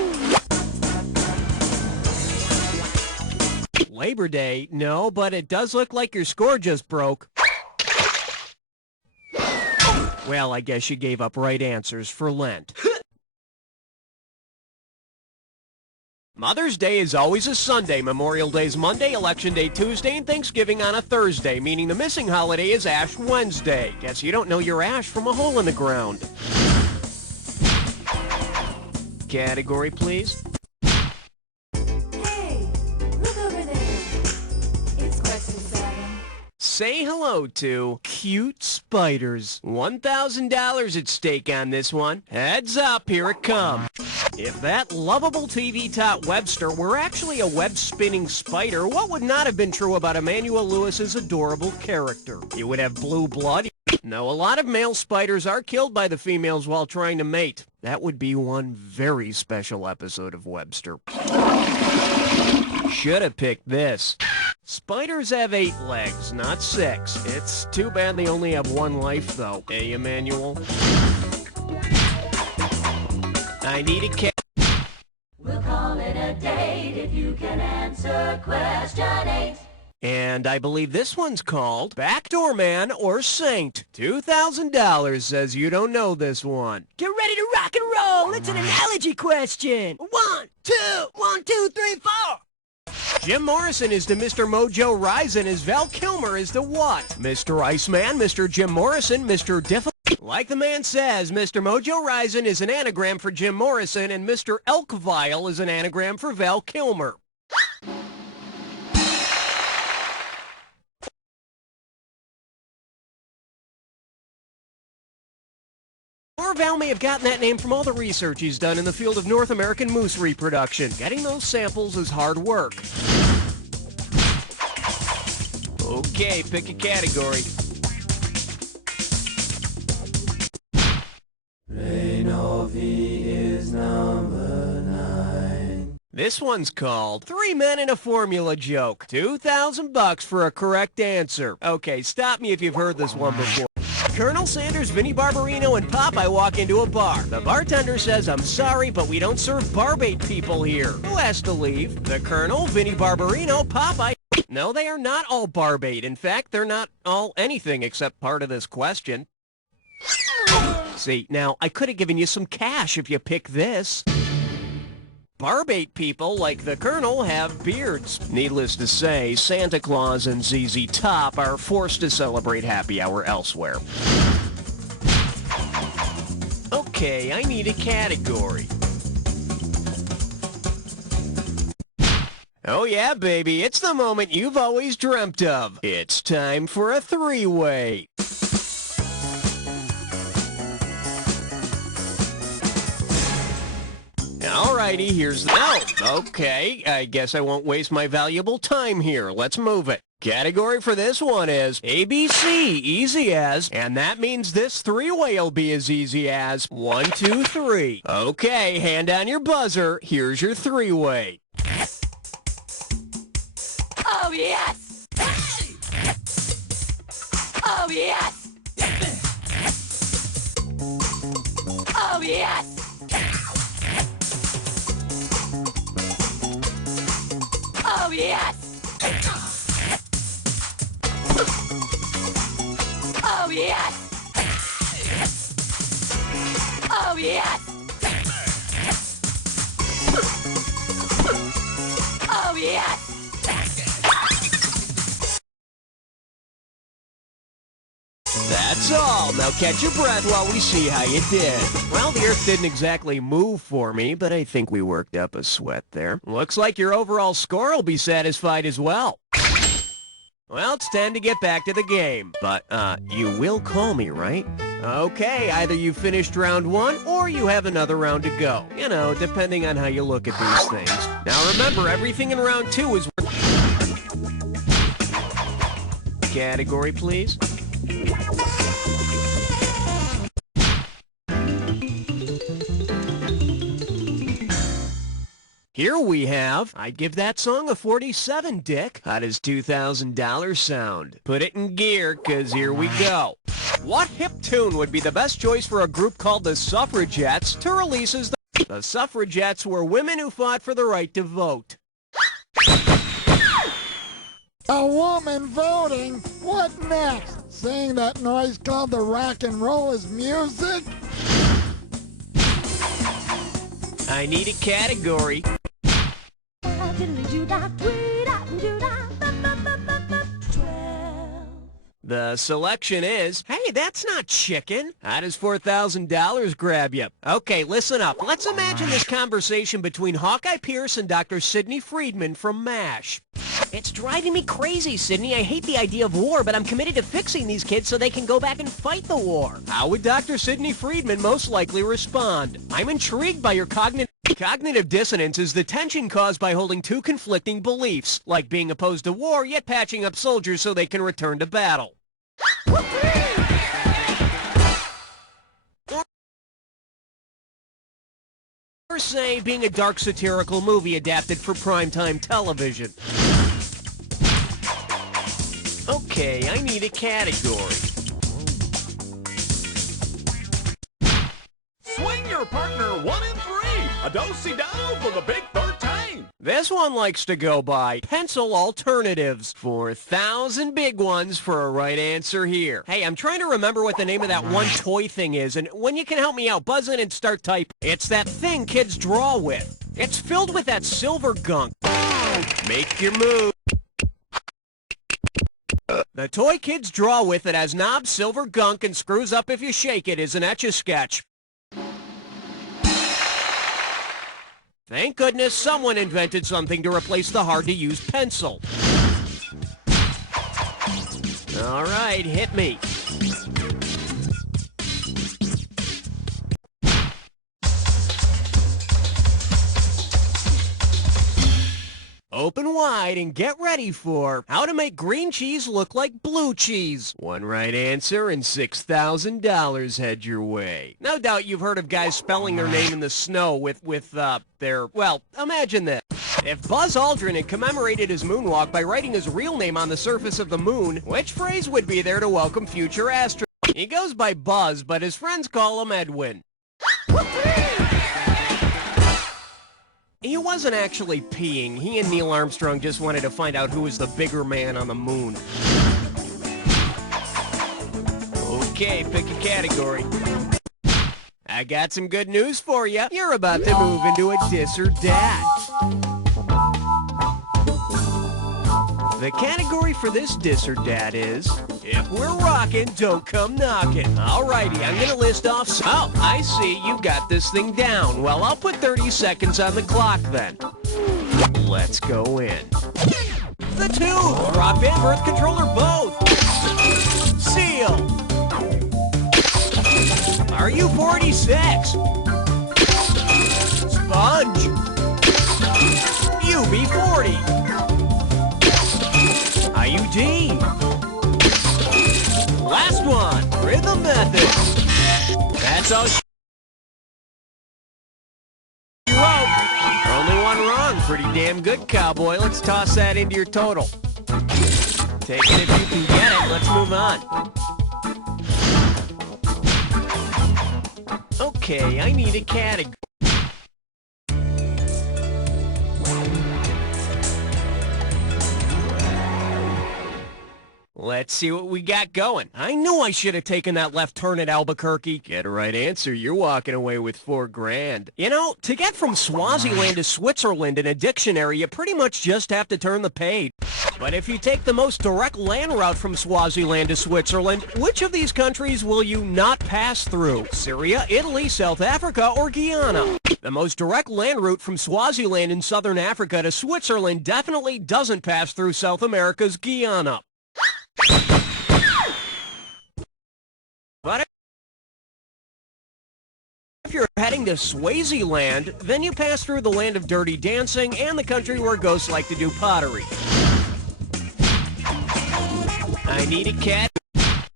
Labor Day? No, but it does look like your score just broke. Well, I guess you gave up right answers for Lent. Mother's Day is always a Sunday, Memorial Day's Monday, Election Day Tuesday, and Thanksgiving on a Thursday, meaning the missing holiday is Ash Wednesday. Guess you don't know your ash from a hole in the ground. Category, please. Hey, look over there. It's question 7. Say hello to cute spiders. $1,000 at stake on this one. Heads up, here it comes. If that lovable TV tot Webster were actually a web-spinning spider, what would not have been true about Emmanuel Lewis's adorable character? He would have blue blood. No, a lot of male spiders are killed by the females while trying to mate. That would be one very special episode of Webster. Should have picked this. Spiders have 8 legs, not 6. It's too bad they only have 1 life, though. Hey, Emmanuel? I need a cat. We'll call it a date if you can answer question 8. And I believe this one's called Backdoor Man or Saint. $2,000 says you don't know this one. Get ready to rock and roll. It's an analogy question. 1, 2, 1, 2, 3, 4. Jim Morrison is to Mr. Mojo Rison as Val Kilmer is to what? Mr. Iceman, Mr. Jim Morrison, Mr. Difficult. Like the man says, Mr. Mojo Rison is an anagram for Jim Morrison, and Mr. Elkvile is an anagram for Val Kilmer. Or Val may have gotten that name from all the research he's done in the field of North American moose reproduction. Getting those samples is hard work. Okay, pick a category. Rainovi is number 9. This one's called 3 Men and a Formula Joke. $2,000 for a correct answer. Okay, stop me if you've heard this one before. Colonel Sanders, Vinnie Barbarino, and Popeye walk into a bar. The bartender says, "I'm sorry, but we don't serve barbate people here." Who has to leave? The Colonel, Vinnie Barbarino, Popeye. No, they are not all barbate. In fact, they're not all anything except part of this question. See, now, I could have given you some cash if you picked this. Barbate people, like the Colonel, have beards. Needless to say, Santa Claus and ZZ Top are forced to celebrate happy hour elsewhere. Okay, I need a category. Oh yeah, baby, it's the moment you've always dreamt of. It's time for a 3-way. Alrighty, here's the... Oh, okay, I guess I won't waste my valuable time here. Let's move it. Category for this one is ABC, easy as, and that means this 3-way will be as easy as 1, 2, 3. Okay, hand on your buzzer. Here's your 3-way. Oh, yes! Oh, yes! Oh, yes! Oh, yes! Oh, yes! Oh, yes! Oh, yes! That's all. Now catch your breath while we see how you did. Well, the earth didn't exactly move for me, but I think we worked up a sweat there. Looks like your overall score will be satisfied as well. Well, it's time to get back to the game. But, you will call me, right? Okay, either you finished round 1 or you have another round to go. You know, depending on how you look at these things. Now remember, everything in round 2 is... Category, please. Here we have, I'd give that song a 47, Dick. How does $2,000 sound? Put it in gear, 'cause here we go. What hip tune would be the best choice for a group called the Suffragettes to release as the Suffragettes were women who fought for the right to vote? A woman voting? What next? Saying that noise called the rock and roll is music? I need a category. The selection is, hey, that's not chicken. How does $4,000 grab you? Okay, listen up. Let's imagine this conversation between Hawkeye Pierce and Dr. Sidney Friedman from MASH. It's driving me crazy, Sidney. I hate the idea of war, but I'm committed to fixing these kids so they can go back and fight the war. How would Dr. Sidney Friedman most likely respond? I'm intrigued by your Cognitive dissonance is the tension caused by holding two conflicting beliefs, like being opposed to war, yet patching up soldiers so they can return to battle. Or say, being a dark satirical movie adapted for primetime television. Okay, I need a category. Swing your partner 1 and 3. A do-si-do for the big 13. This one likes to go by pencil alternatives. 4,000 big ones for a right answer here. Hey, I'm trying to remember what the name of that one toy thing is, and when you can help me out, buzz in and start typing. It's that thing kids draw with. It's filled with that silver gunk. Make your move. The toy kids draw with that has knobs, silver gunk, and screws up if you shake it is an Etch-a-Sketch. Thank goodness someone invented something to replace the hard-to-use pencil. All right, hit me. Open wide and get ready for how to make green cheese look like blue cheese. One right answer and $6,000 head your way. No doubt you've heard of guys spelling their name in the snow with their, well, imagine this. If Buzz Aldrin had commemorated his moonwalk by writing his real name on the surface of the moon, which phrase would be there to welcome future astronauts? He goes by Buzz, but his friends call him Edwin. He wasn't actually peeing. He and Neil Armstrong just wanted to find out who was the bigger man on the moon. Okay, pick a category. I got some good news for you. You're about to move into a dis or dat. The category for this dis or dat is, if we're rockin', don't come knockin'. Alrighty, I'm gonna list off oh, I see you got this thing down. Well, I'll put 30 seconds on the clock then. Let's go in. The tooth, rock band, birth control, or both. Seal. RU-46. Sponge. UB-40. IUD. Last one, rhythm method. That's all you wrote. Only one wrong. Pretty damn good, cowboy. Let's toss that into your total. Take it if you can get it. Let's move on. Okay, I need a category. Let's see what we got going. I knew I should have taken that left turn at Albuquerque. Get a right answer, you're walking away with $4,000. You know, to get from Swaziland to Switzerland in a dictionary, you pretty much just have to turn the page. But if you take the most direct land route from Swaziland to Switzerland, which of these countries will you not pass through? Syria, Italy, South Africa, or Guyana? The most direct land route from Swaziland in southern Africa to Switzerland definitely doesn't pass through South America's Guyana. But if you're heading to Swaziland, then you pass through the land of dirty dancing and the country where ghosts like to do pottery. I need a cat.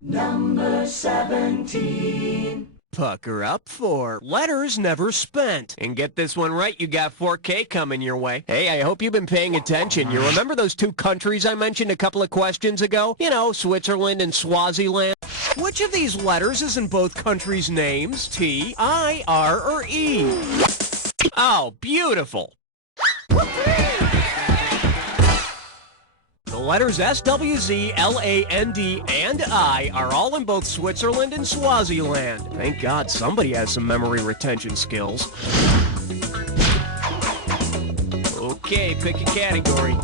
Number 17. Pucker up for letters never spent. And get this one right, you got $4,000 coming your way. Hey, I hope you've been paying attention. You remember those two countries I mentioned a couple of questions ago? You know, Switzerland and Swaziland. Which of these letters is in both countries' names? T, I, R, or E? Oh, beautiful. The letters S, W, Z, L, A, N, D, and I are all in both Switzerland and Swaziland. Thank God somebody has some memory retention skills. Okay, pick a category.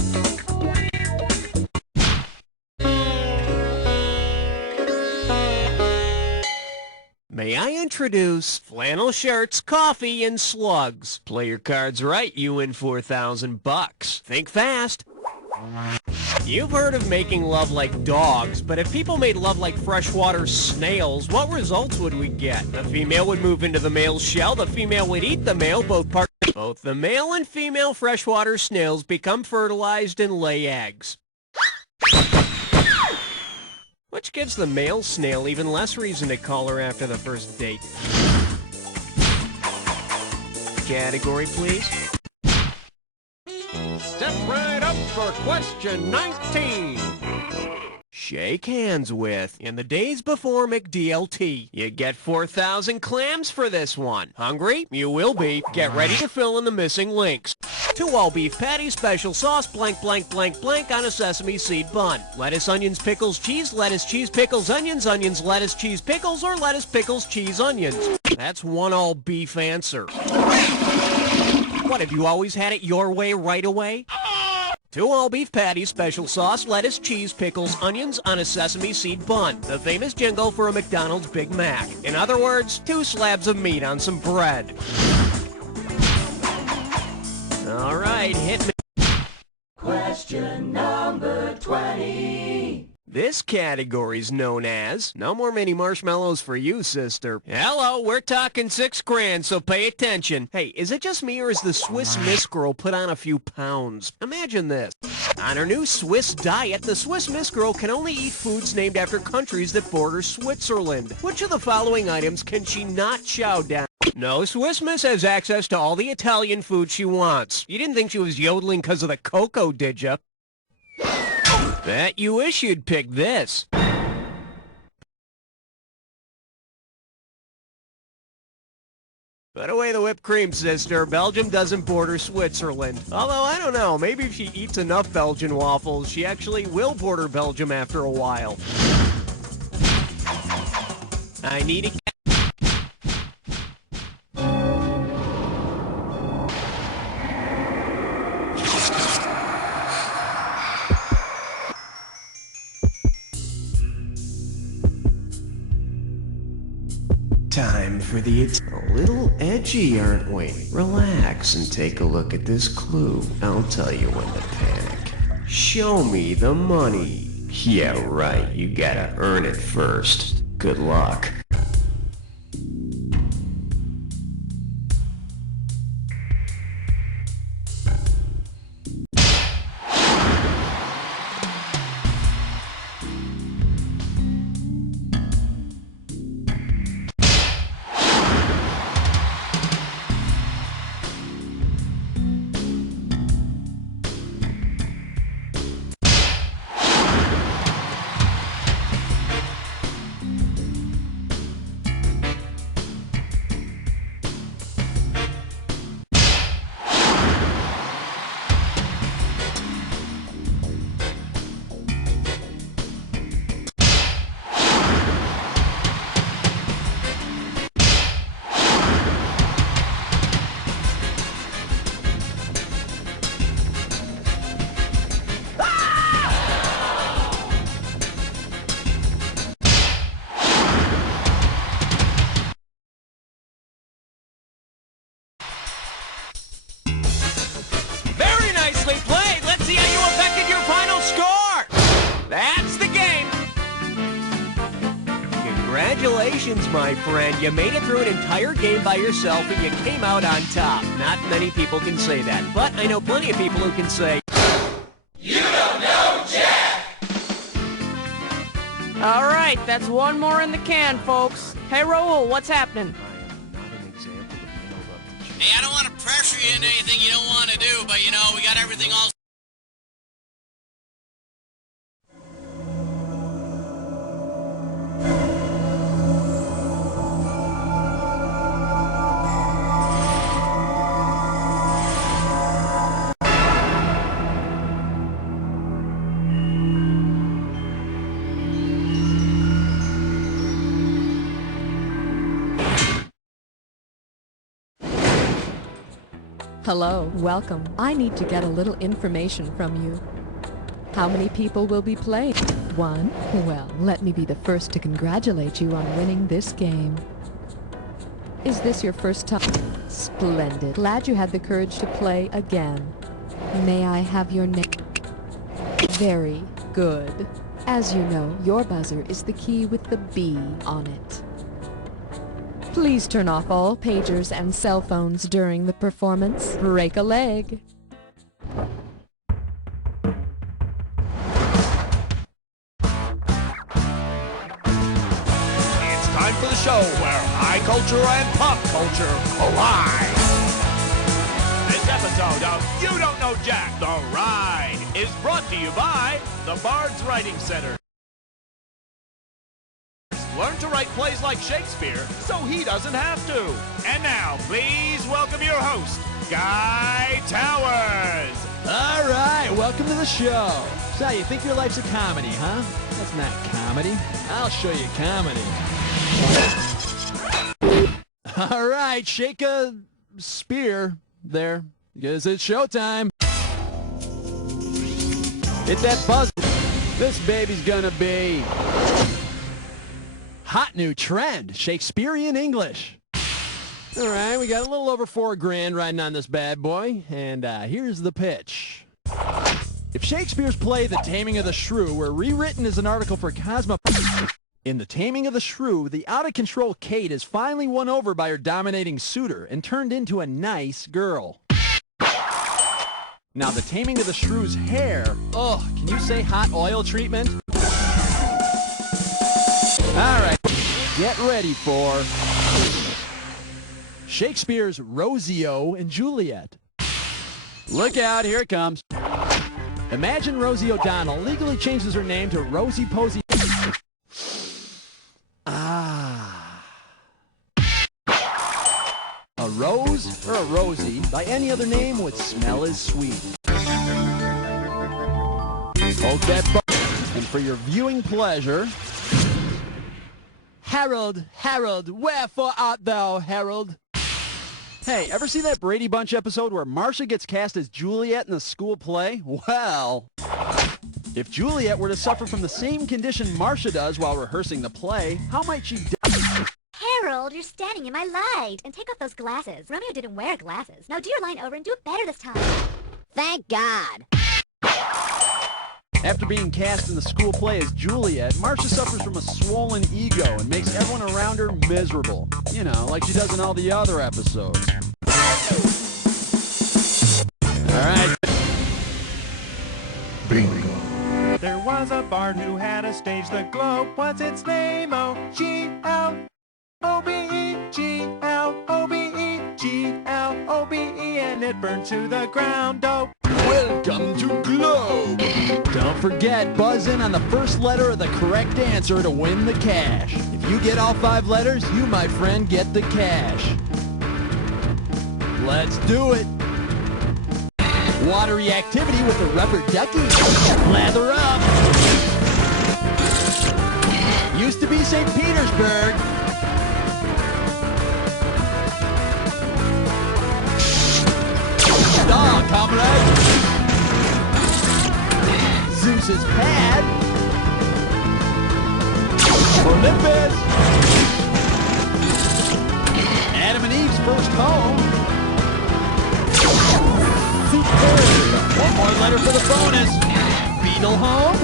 May I introduce flannel shirts, coffee, and slugs. Play your cards right, you win 4,000 bucks. Think fast. You've heard of making love like dogs, but if people made love like freshwater snails, what results would we get? The female would move into the male's shell, the female would eat the male, both the male and female freshwater snails become fertilized and lay eggs. Which gives the male snail even less reason to call her after the first date. Category, please. Step right up for question 19. Shake hands with. In the days before McDLT, you get 4,000 clams for this one. Hungry? You will be. Get ready to fill in the missing links. 2 all-beef patties, special sauce, blank, blank, blank, blank on a sesame seed bun. Lettuce, onions, pickles, cheese, lettuce, cheese, pickles, onions, onions, lettuce, cheese, pickles, or lettuce, pickles, cheese, onions. That's one all-beef answer. What, have you always had it your way right away? 2 all-beef patties, special sauce, lettuce, cheese, pickles, onions on a sesame seed bun. The famous jingle for a McDonald's Big Mac. In other words, 2 slabs of meat on some bread. All right, hit me. Question number 20. This category's known as, no more mini marshmallows for you, sister. Hello, we're talking $6,000, so pay attention. Hey, is it just me or is the Swiss Miss girl put on a few pounds? Imagine this. On her new Swiss diet, the Swiss Miss girl can only eat foods named after countries that border Switzerland. Which of the following items can she not chow down? No, Swiss Miss has access to all the Italian food she wants. You didn't think she was yodeling because of the cocoa, did ya? Bet you wish you'd pick this. Put away the whipped cream, sister. Belgium doesn't border Switzerland. Although, I don't know, maybe if she eats enough Belgian waffles, she actually will border Belgium after a while. I need a... Time for the... A little edgy, aren't we? Relax and take a look at this clue. I'll tell you when to panic. Show me the money. Yeah, right. You gotta earn it first. Good luck. Nicely played! Let's see how you affected your final score! That's the game! Congratulations, my friend. You made it through an entire game by yourself and you came out on top. Not many people can say that, but I know plenty of people who can say, You don't know Jack! All right, that's one more in the can, folks. Hey, Raul, what's happening? Hey, I don't want to pressure you into anything you don't want to do, but you know, we got everything all... Hello, welcome. I need to get a little information from you. How many people will be playing? Just one? Well, let me be the first to congratulate you on winning this game. Is this your first time? Splendid. Glad you had the courage to play again. May I have your name? Very good. As you know, your buzzer is the key with the B on it. Please turn off all pagers and cell phones during the performance. Break a leg. It's time for the show where high culture and pop culture collide. This episode of You Don't Know Jack, The Ride, is brought to you by the Bard's Writing Center. Learn to write plays like Shakespeare so he doesn't have to. And now, please welcome your host, Guy Towers. All right, welcome to the show. So, you think your life's a comedy, huh? That's not comedy. I'll show you comedy. All right, shake a spear there, because it's showtime. Hit that buzz. This baby's gonna be hot new trend, Shakespearean English. All right, we got a little over $4 grand riding on this bad boy, and here's the pitch. If Shakespeare's play The Taming of the Shrew were rewritten as an article for Cosmo... In The Taming of the Shrew, the out-of-control Kate is finally won over by her dominating suitor and turned into a nice girl. Now, The Taming of the Shrew's hair... Ugh, can you say hot oil treatment? All right, get ready for Shakespeare's Romeo and Juliet. Look out, here it comes. Imagine Rosie O'Donnell legally changes her name to Rosie Posey. A rose or a Rosie by any other name would smell as sweet. Hold that button, and for your viewing pleasure... Harold, Harold, wherefore art thou, Harold? Hey, ever see that Brady Bunch episode where Marcia gets cast as Juliet in the school play? Well, if Juliet were to suffer from the same condition Marcia does while rehearsing the play, how might she die? Harold, you're standing in my light. And take off those glasses. Romeo didn't wear glasses. Now do your line over and do it better this time. Thank God. After being cast in the school play as Juliet, Marcia suffers from a swollen ego and makes everyone around her miserable. You know, like she does in all the other episodes. All right. Bingo. There was a bard who had a stage, the globe. What's its name? O-G-L-O-B-E, G-L-O-B-E, G-L-O-B-E, and it burned to the ground. Oh. Welcome to Globe. Don't forget, buzz in on the first letter of the correct answer to win the cash. If you get all 5 letters, you, my friend, get the cash. Let's do it. Watery activity with the rubber ducky. Lather up. Used to be St. Petersburg. Dog, comrade. Zeus's pad. Olympus. Adam and Eve's first home. One more letter for the bonus. Beetle home.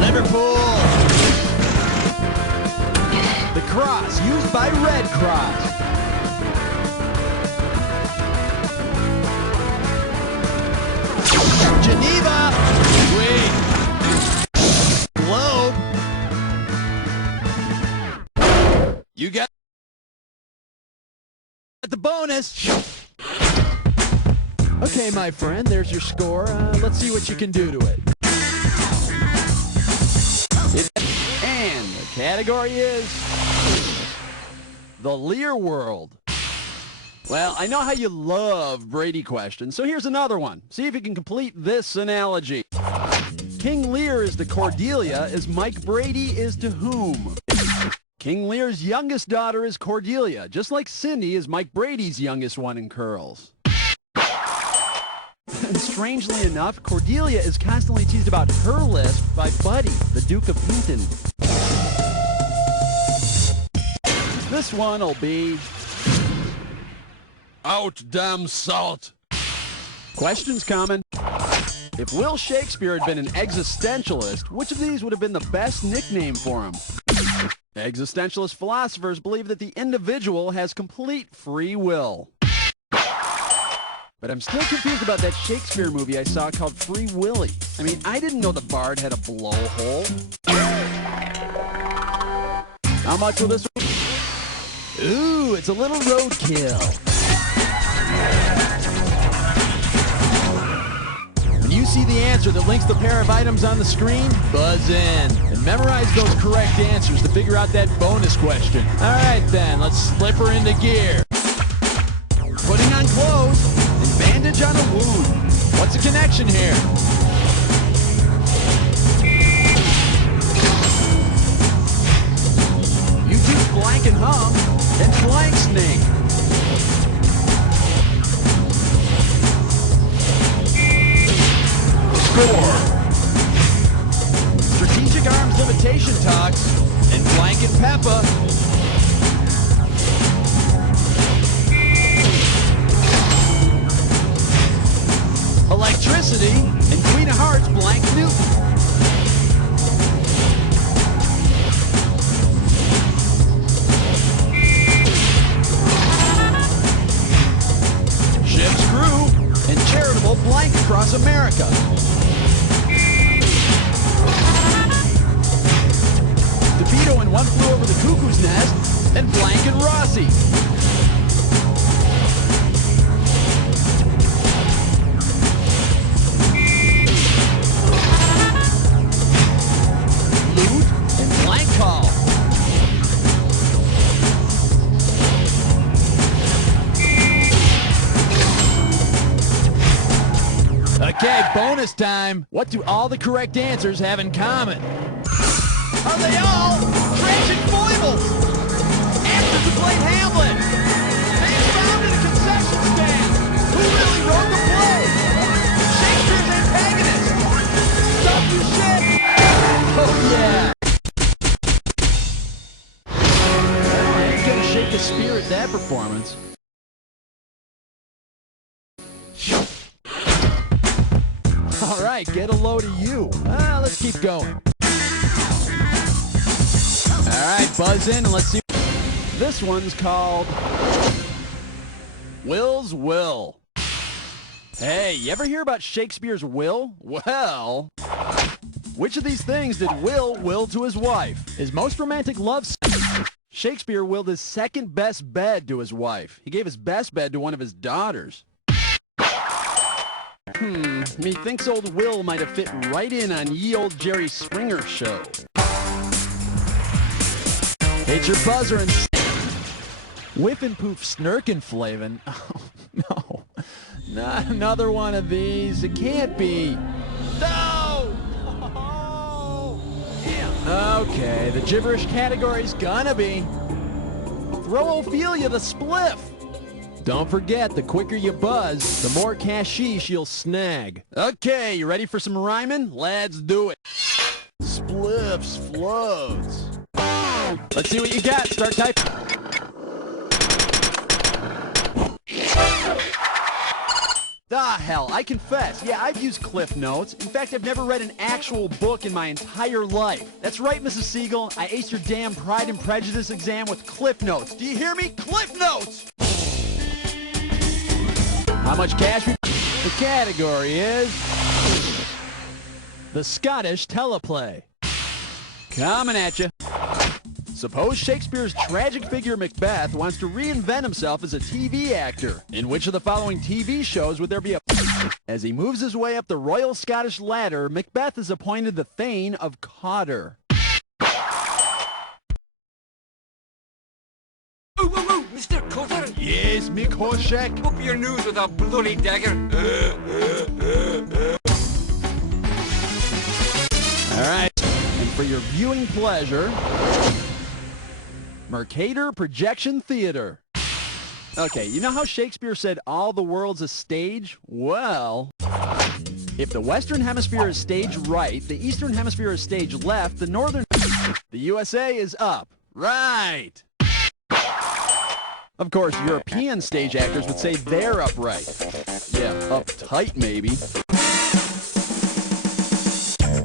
Liverpool. The cross used by Red Cross. Geneva. Wait. Globe. You got the bonus. Okay, my friend, there's your score. Let's see what you can do to it. And the category is the Lear World. Well, I know how you love Brady questions, so here's another one. See if you can complete this analogy. King Lear is to Cordelia as Mike Brady is to whom? King Lear's youngest daughter is Cordelia, just like Cindy is Mike Brady's youngest one in curls. And strangely enough, Cordelia is constantly teased about her lisp by Buddy, the Duke of Hinton. This one'll be... Out, damn salt! Questions coming. If Will Shakespeare had been an existentialist, which of these would have been the best nickname for him? Existentialist philosophers believe that the individual has complete free will. But I'm still confused about that Shakespeare movie I saw called Free Willy. I mean, I didn't know the bard had a blowhole. How much will this... Ooh, it's a little roadkill. When you see the answer that links the pair of items on the screen, buzz in and memorize those correct answers to figure out that bonus question. All right, then, let's slip her into gear. Putting on clothes and bandage on a wound. What's the connection here? You choose blank and hum and blank snake. Score. Strategic arms limitation talks and blank and Peppa. Electricity and Queen of Hearts blank Newton. Ship's crew and charitable blank across America. DeVito and One Flew Over the Cuckoo's Nest and blank and Rossi. Loot and blank call. Okay, bonus time. What do all the correct answers have in common? Are they all tragic foibles? Actors who played Hamlet. Names found in a concession stand. Who really wrote the play? Shakespeare's antagonist. Stuff you shit. Oh yeah. I ain't gonna shake the spirit that performance. All right, get a load of you. Let's keep going. All right, buzz in and let's see. This one's called Will's Will. Hey, you ever hear about Shakespeare's will? Well, which of these things did Will will to his wife? His most romantic love... Shakespeare willed his second best bed to his wife. He gave his best bed to one of his daughters. Methinks old Will might have fit right in on ye old Jerry Springer show. Hit your buzzer and... Whiff and poof snirkin' flavin'. Oh, no. Not another one of these. It can't be. No! Oh, damn. Okay, the gibberish category's gonna be... Throw Ophelia the spliff. Don't forget, the quicker you buzz, the more cashish you'll snag. Okay, you ready for some rhyming? Let's do it. Spliffs floats. Let's see what you got. Start typing. Ah, hell, I confess. Yeah, I've used Cliff Notes. In fact, I've never read an actual book in my entire life. That's right, Mrs. Siegel. I aced your damn Pride and Prejudice exam with Cliff Notes. Do you hear me? Cliff Notes! How much cash? The category is the Scottish teleplay. Coming at you. Suppose Shakespeare's tragic figure Macbeth wants to reinvent himself as a TV actor. In which of the following TV shows would there be a... As he moves his way up the Royal Scottish ladder, Macbeth is appointed the Thane of Cawdor. Ooh, Mr. Cotter? Yes, Mick Horshack. Up your nose with a bloody dagger. All right, and for your viewing pleasure, Mercator Projection Theater. Okay, you know how Shakespeare said all the world's a stage? Well, If the Western Hemisphere is stage right, the Eastern Hemisphere is stage left, the Northern... The USA is up. Right. Of course, European stage actors would say they're upright. Yeah, uptight maybe.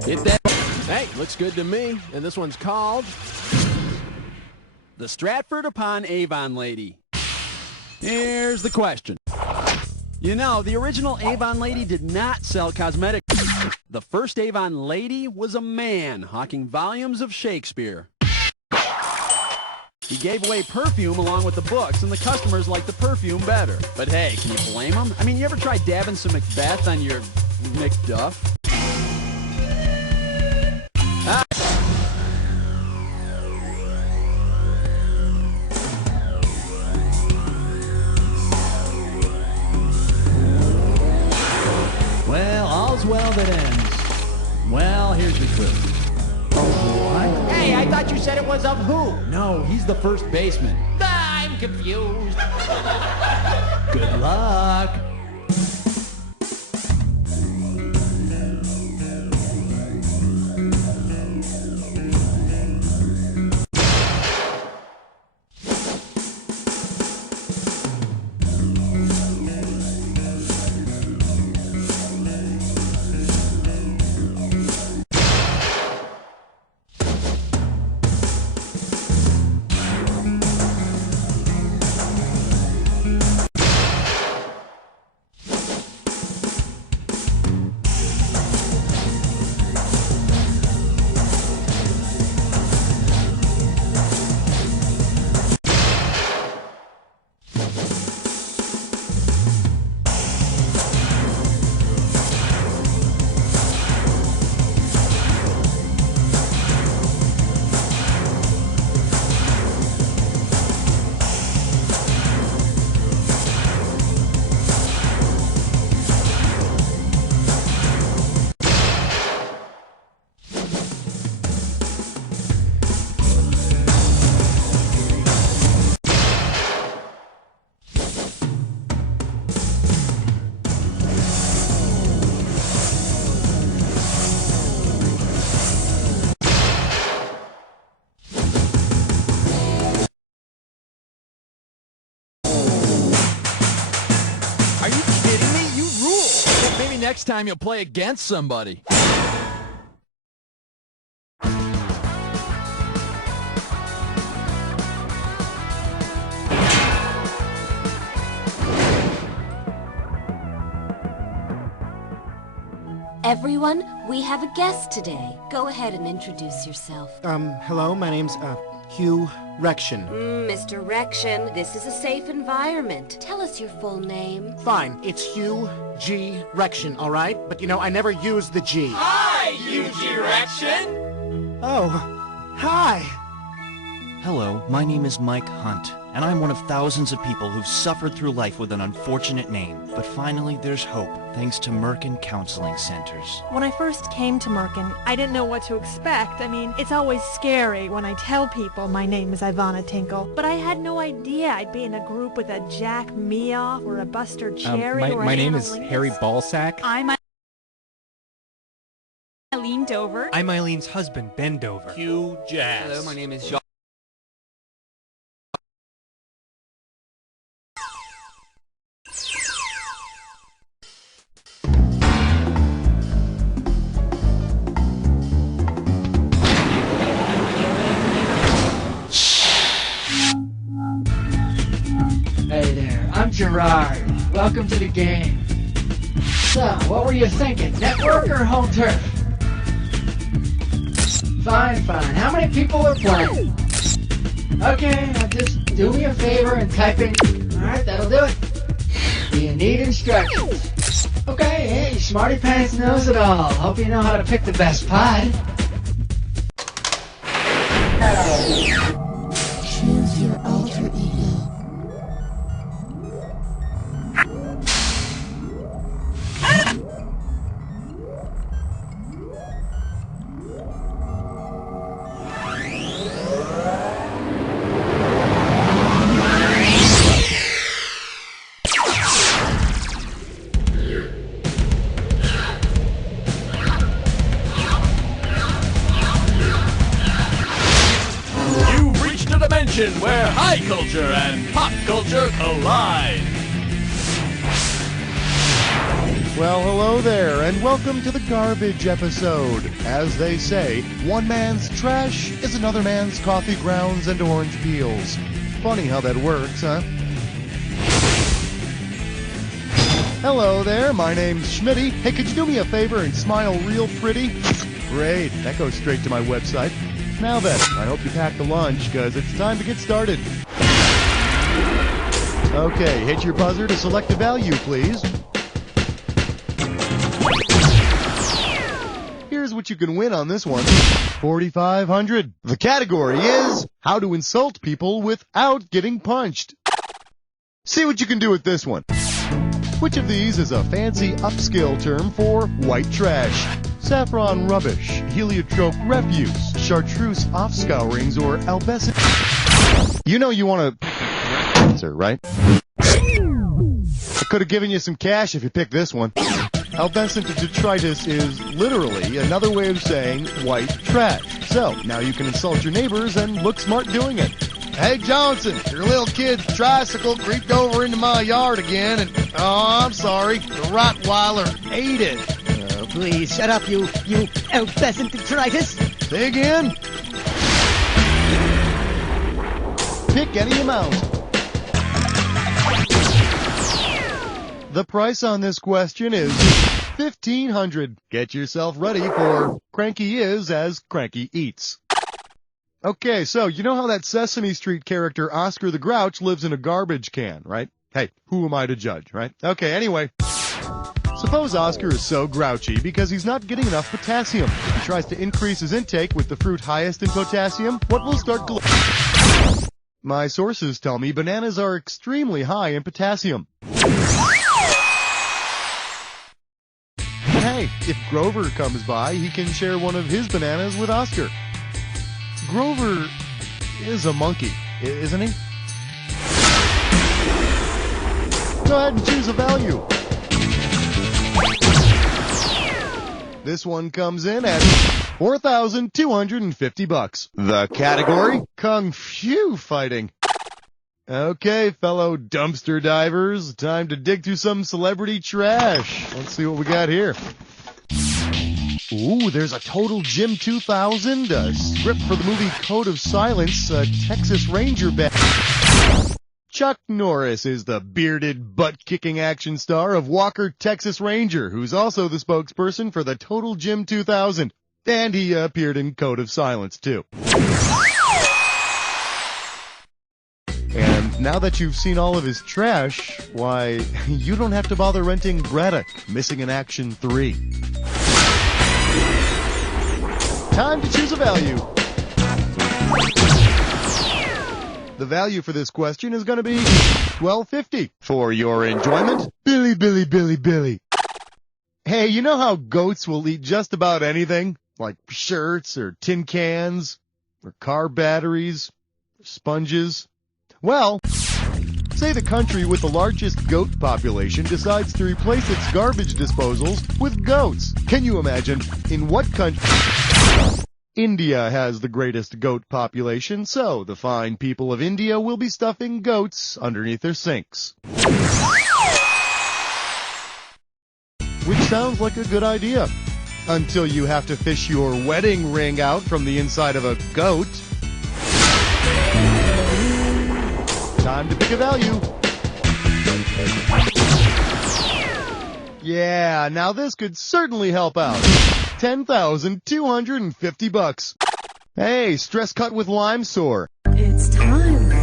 Hit that. Hey, looks good to me. And this one's called The Stratford-upon-Avon Lady. Here's the question. You know, the original Avon lady did not sell cosmetics. The first Avon lady was a man hawking volumes of Shakespeare. He gave away perfume along with the books, and the customers liked the perfume better. But hey, can you blame him? I mean, you ever try dabbing some Macbeth on your McDuff? Ah. Well, all's well that ends. Well, here's the clue. What? Hey, I thought you said it was of who? No, he's the first baseman. I'm confused. Good luck. Next time you'll play against somebody. Everyone, we have a guest today. Go ahead and introduce yourself. Hello, my name's, Hugh Rection. Mr. Rection, this is a safe environment. Tell us your full name. Fine, it's Hugh G. Rection, alright? But you know, I never use the G. Hi, UG Rection! Oh, hi! Hello, my name is Mike Hunt, and I'm one of thousands of people who've suffered through life with an unfortunate name. But finally, there's hope, thanks to Merkin Counseling Centers. When I first came to Merkin, I didn't know what to expect. I mean, it's always scary when I tell people my name is Ivana Tinkle, but I had no idea I'd be in a group with a Jack Meoff or a Buster Cherry or my an name Anna is Lingus. Harry Ballsack. I'm Eileen Dover. I'm Eileen's husband, Ben Dover. Hugh Jazz. Hello, my name is Jacques. Hey there, I'm Gerard. Welcome to the game. So, what were you thinking? Network or home turf? Fine, fine. How many people are playing? Okay, now just do me a favor and type in... Alright, that'll do it. Do you need instructions? Okay, hey, Smarty Pants knows it all. Hope you know how to pick the best pod. Choose your alter ego. dimension where high culture and pop culture collide. Well, hello there, and welcome to the garbage episode. As they say, one man's trash is another man's coffee grounds and orange peels. Funny how that works, huh? Hello there, my name's Schmitty. Hey, could you do me a favor and smile real pretty? Great, that goes straight to my website. Now then, I hope you packed a lunch, because it's time to get started. Okay, hit your buzzer to select a value, please. Here's what you can win on this one. $4,500. The category is how to insult people without getting punched. See what you can do with this one. Which of these is a fancy upscale term for white trash? Saffron rubbish, heliotrope refuse, chartreuse offscourings, or albescent... You know you want to answer, right? I could have given you some cash if you picked this one. Albescent detritus is literally another way of saying white trash. So, now you can insult your neighbors and look smart doing it. Hey, Johnson, your little kid's tricycle creeped over into my yard again, and, oh, I'm sorry, the Rottweiler ate it. Oh, please, shut up, you albescent detritus. Say again? Pick any amount. The price on this question is $1,500. Get yourself ready for Cranky Is as Cranky Eats. Okay, so you know how that Sesame Street character Oscar the Grouch lives in a garbage can, right? Hey, who am I to judge, right? Okay, anyway. Suppose Oscar is so grouchy because he's not getting enough potassium. He tries to increase his intake with the fruit highest in potassium. What will start glowing? My sources tell me bananas are extremely high in potassium. Hey, if Grover comes by, he can share one of his bananas with Oscar. Grover is a monkey, isn't he? Go ahead and choose a value. This one comes in at $4,250. The category? Kung Fu fighting. Okay, fellow dumpster divers, time to dig through some celebrity trash. Let's see what we got here. Ooh, there's a Total Gym 2000, a script for the movie Code of Silence, a Texas Ranger band. Chuck Norris is the bearded, butt-kicking action star of Walker, Texas Ranger, who's also the spokesperson for the Total Gym 2000. And he appeared in Code of Silence, too. And now that you've seen all of his trash, why, you don't have to bother renting Braddock, Missing in Action 3. Time to choose a value. The value for this question is going to be $12.50. For your enjoyment, Billy, Billy, Billy, Billy. Hey, you know how goats will eat just about anything? Like shirts or tin cans or car batteries or sponges? Well, say the country with the largest goat population decides to replace its garbage disposals with goats. Can you imagine in what country? India has the greatest goat population, so the fine people of India will be stuffing goats underneath their sinks. Which sounds like a good idea. Until you have to fish your wedding ring out from the inside of a goat. Time to pick a value. Yeah, now this could certainly help out. $10,250. Hey, stress cut with lime sore. It's time for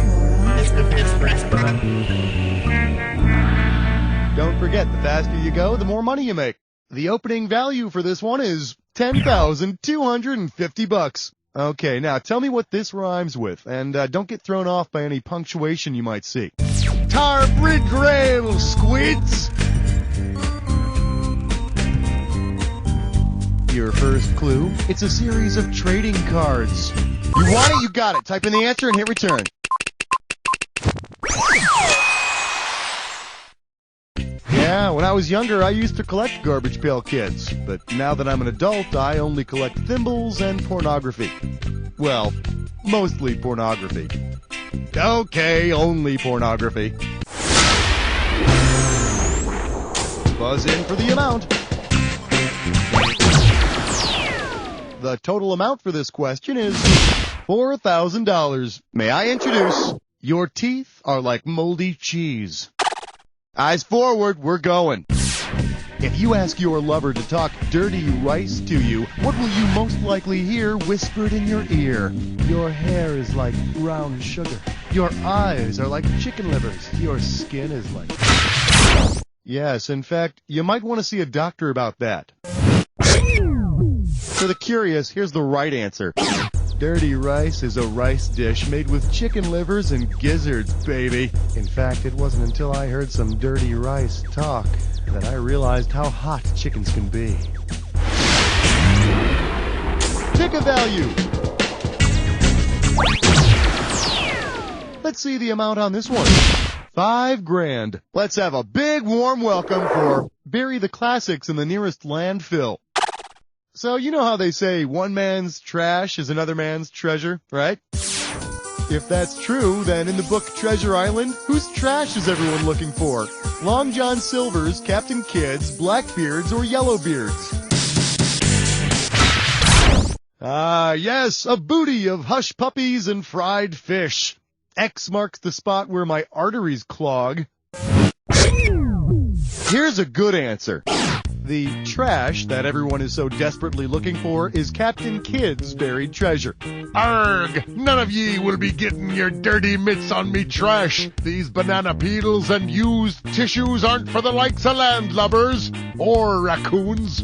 Don't forget, the faster you go, the more money you make. The opening value for this one is $10,250. Okay, now tell me what this rhymes with, and don't get thrown off by any punctuation you might see. Tarbrid rail, squids! Your first clue, it's a series of trading cards. You want it, you got it. Type in the answer and hit return. Yeah, when I was younger, I used to collect garbage pail kids. But now that I'm an adult, I only collect thimbles and pornography. Well, mostly pornography. Okay, only pornography. Buzz in for the amount. The total amount for this question is $4,000. May I introduce, your teeth are like moldy cheese. Eyes forward, we're going. If you ask your lover to talk dirty rice to you, what will you most likely hear whispered in your ear? Your hair is like brown sugar. Your eyes are like chicken livers. Your skin is like... Yes, in fact, you might want to see a doctor about that. For the curious, here's the right answer. Dirty rice is a rice dish made with chicken livers and gizzards, baby. In fact, it wasn't until I heard some dirty rice talk that I realized how hot chickens can be. Pick a value. Let's see the amount on this one. $5,000. Let's have a big warm welcome for Bury the Classics in the nearest landfill. So you know how they say one man's trash is another man's treasure, right? If that's true, then in the book Treasure Island, whose trash is everyone looking for? Long John Silver's, Captain Kidd's, Blackbeard's, or Yellowbeard's? Ah, yes, a booty of hush puppies and fried fish. X marks the spot where my arteries clog. Here's a good answer. The trash that everyone is so desperately looking for is Captain Kidd's buried treasure. Arg! None of ye will be getting your dirty mitts on me trash. These banana peels and used tissues aren't for the likes of landlubbers or raccoons.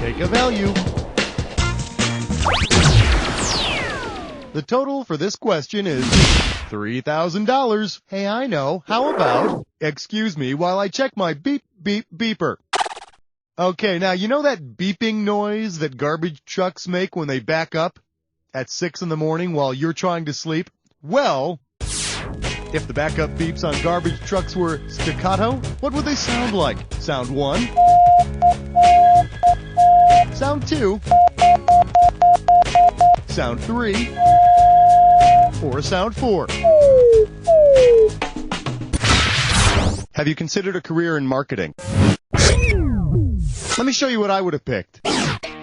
Take a value. The total for this question is $3,000. Hey, I know. How about, excuse me while I check my beep, beep, beeper. Okay, now you know that beeping noise that garbage trucks make when they back up at 6 in the morning while you're trying to sleep? Well, if the backup beeps on garbage trucks were staccato, what would they sound like? Sound 1? Sound 2? Sound 3? Or sound 4? Have you considered a career in marketing? Let me show you what I would have picked.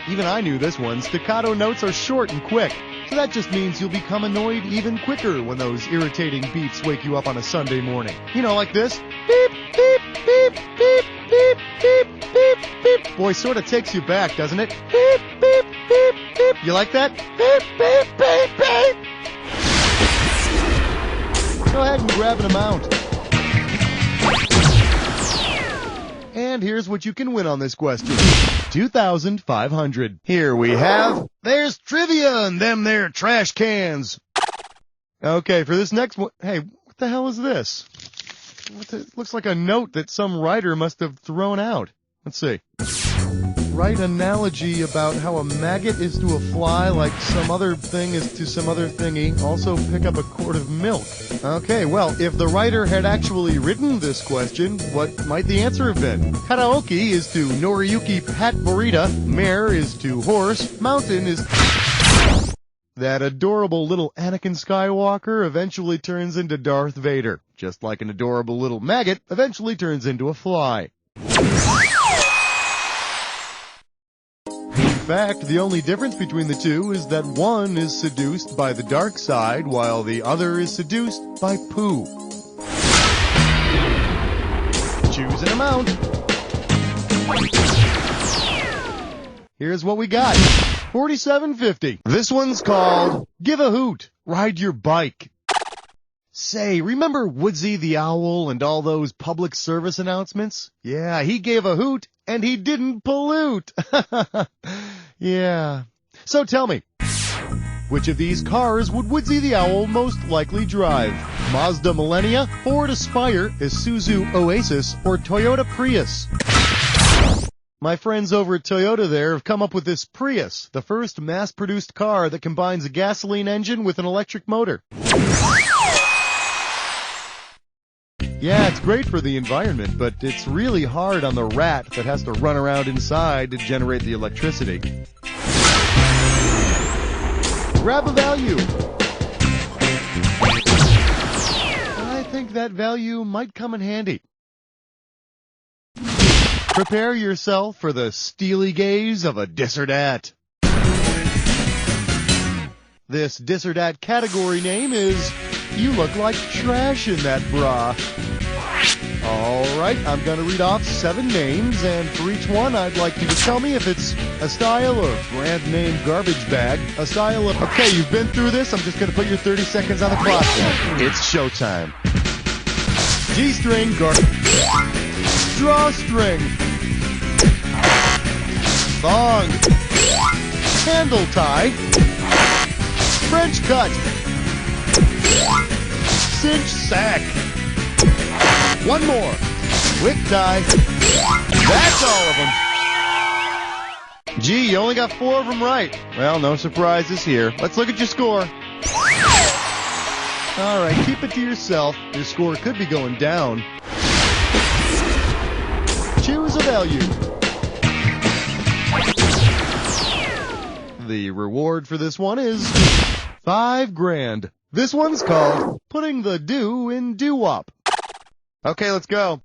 Even I knew this one. Staccato notes are short and quick. So that just means you'll become annoyed even quicker when those irritating beeps wake you up on a Sunday morning. You know, like this. Beep, beep, beep, beep, beep, beep, beep, beep. Boy, sort of takes you back, doesn't it? Beep, beep, beep, beep. You like that? Beep, beep, beep, beep. Go ahead and grab an amount. And here's what you can win on this question. $2,500. Here we have, there's trivia in them there trash cans. Okay, for this next one, hey, what the hell is this? Looks like a note that some writer must have thrown out. Let's see. Write analogy about how a maggot is to a fly like some other thing is to some other thingy. Also pick up a quart of milk. Okay, well, if the writer had actually written this question, what might the answer have been? Karaoke is to Noriyuki Pat Morita. Mare is to horse. Mountain is... That adorable little Anakin Skywalker eventually turns into Darth Vader. Just like an adorable little maggot eventually turns into a fly. In fact, the only difference between the two is that one is seduced by the dark side, while the other is seduced by poo. Choose an amount. Here's what we got. $47.50. This one's called Give a Hoot, Ride Your Bike. Say, remember Woodsy the Owl and all those public service announcements? Yeah, he gave a hoot and he didn't pollute. Yeah. So tell me, which of these cars would Woodsy the Owl most likely drive? Mazda Millennia, Ford Aspire, Isuzu Oasis, or Toyota Prius? My friends over at Toyota there have come up with this Prius, the first mass-produced car that combines a gasoline engine with an electric motor. Yeah, it's great for the environment, but it's really hard on the rat that has to run around inside to generate the electricity. Grab a value. I think that value might come in handy. Prepare yourself for the steely gaze of a dis or dat. This dis or dat category name is You Look Like Trash in That Bra. Alright, I'm going to read off 7 names, and for each one I'd like you to tell me if it's a style or brand name garbage bag, a style of... Okay, you've been through this, I'm just going to put your 30 seconds on the clock. It's showtime. G-string drawstring, thong, handle tie, French cut, cinch sack. One more. Quick tie. That's all of them. Gee, you only got 4 of them right. Well, no surprises here. Let's look at your score. All right, keep it to yourself. Your score could be going down. Choose a value. The reward for this one is $5 grand. This one's called Putting the Do in Doo-Wop. Okay, let's go.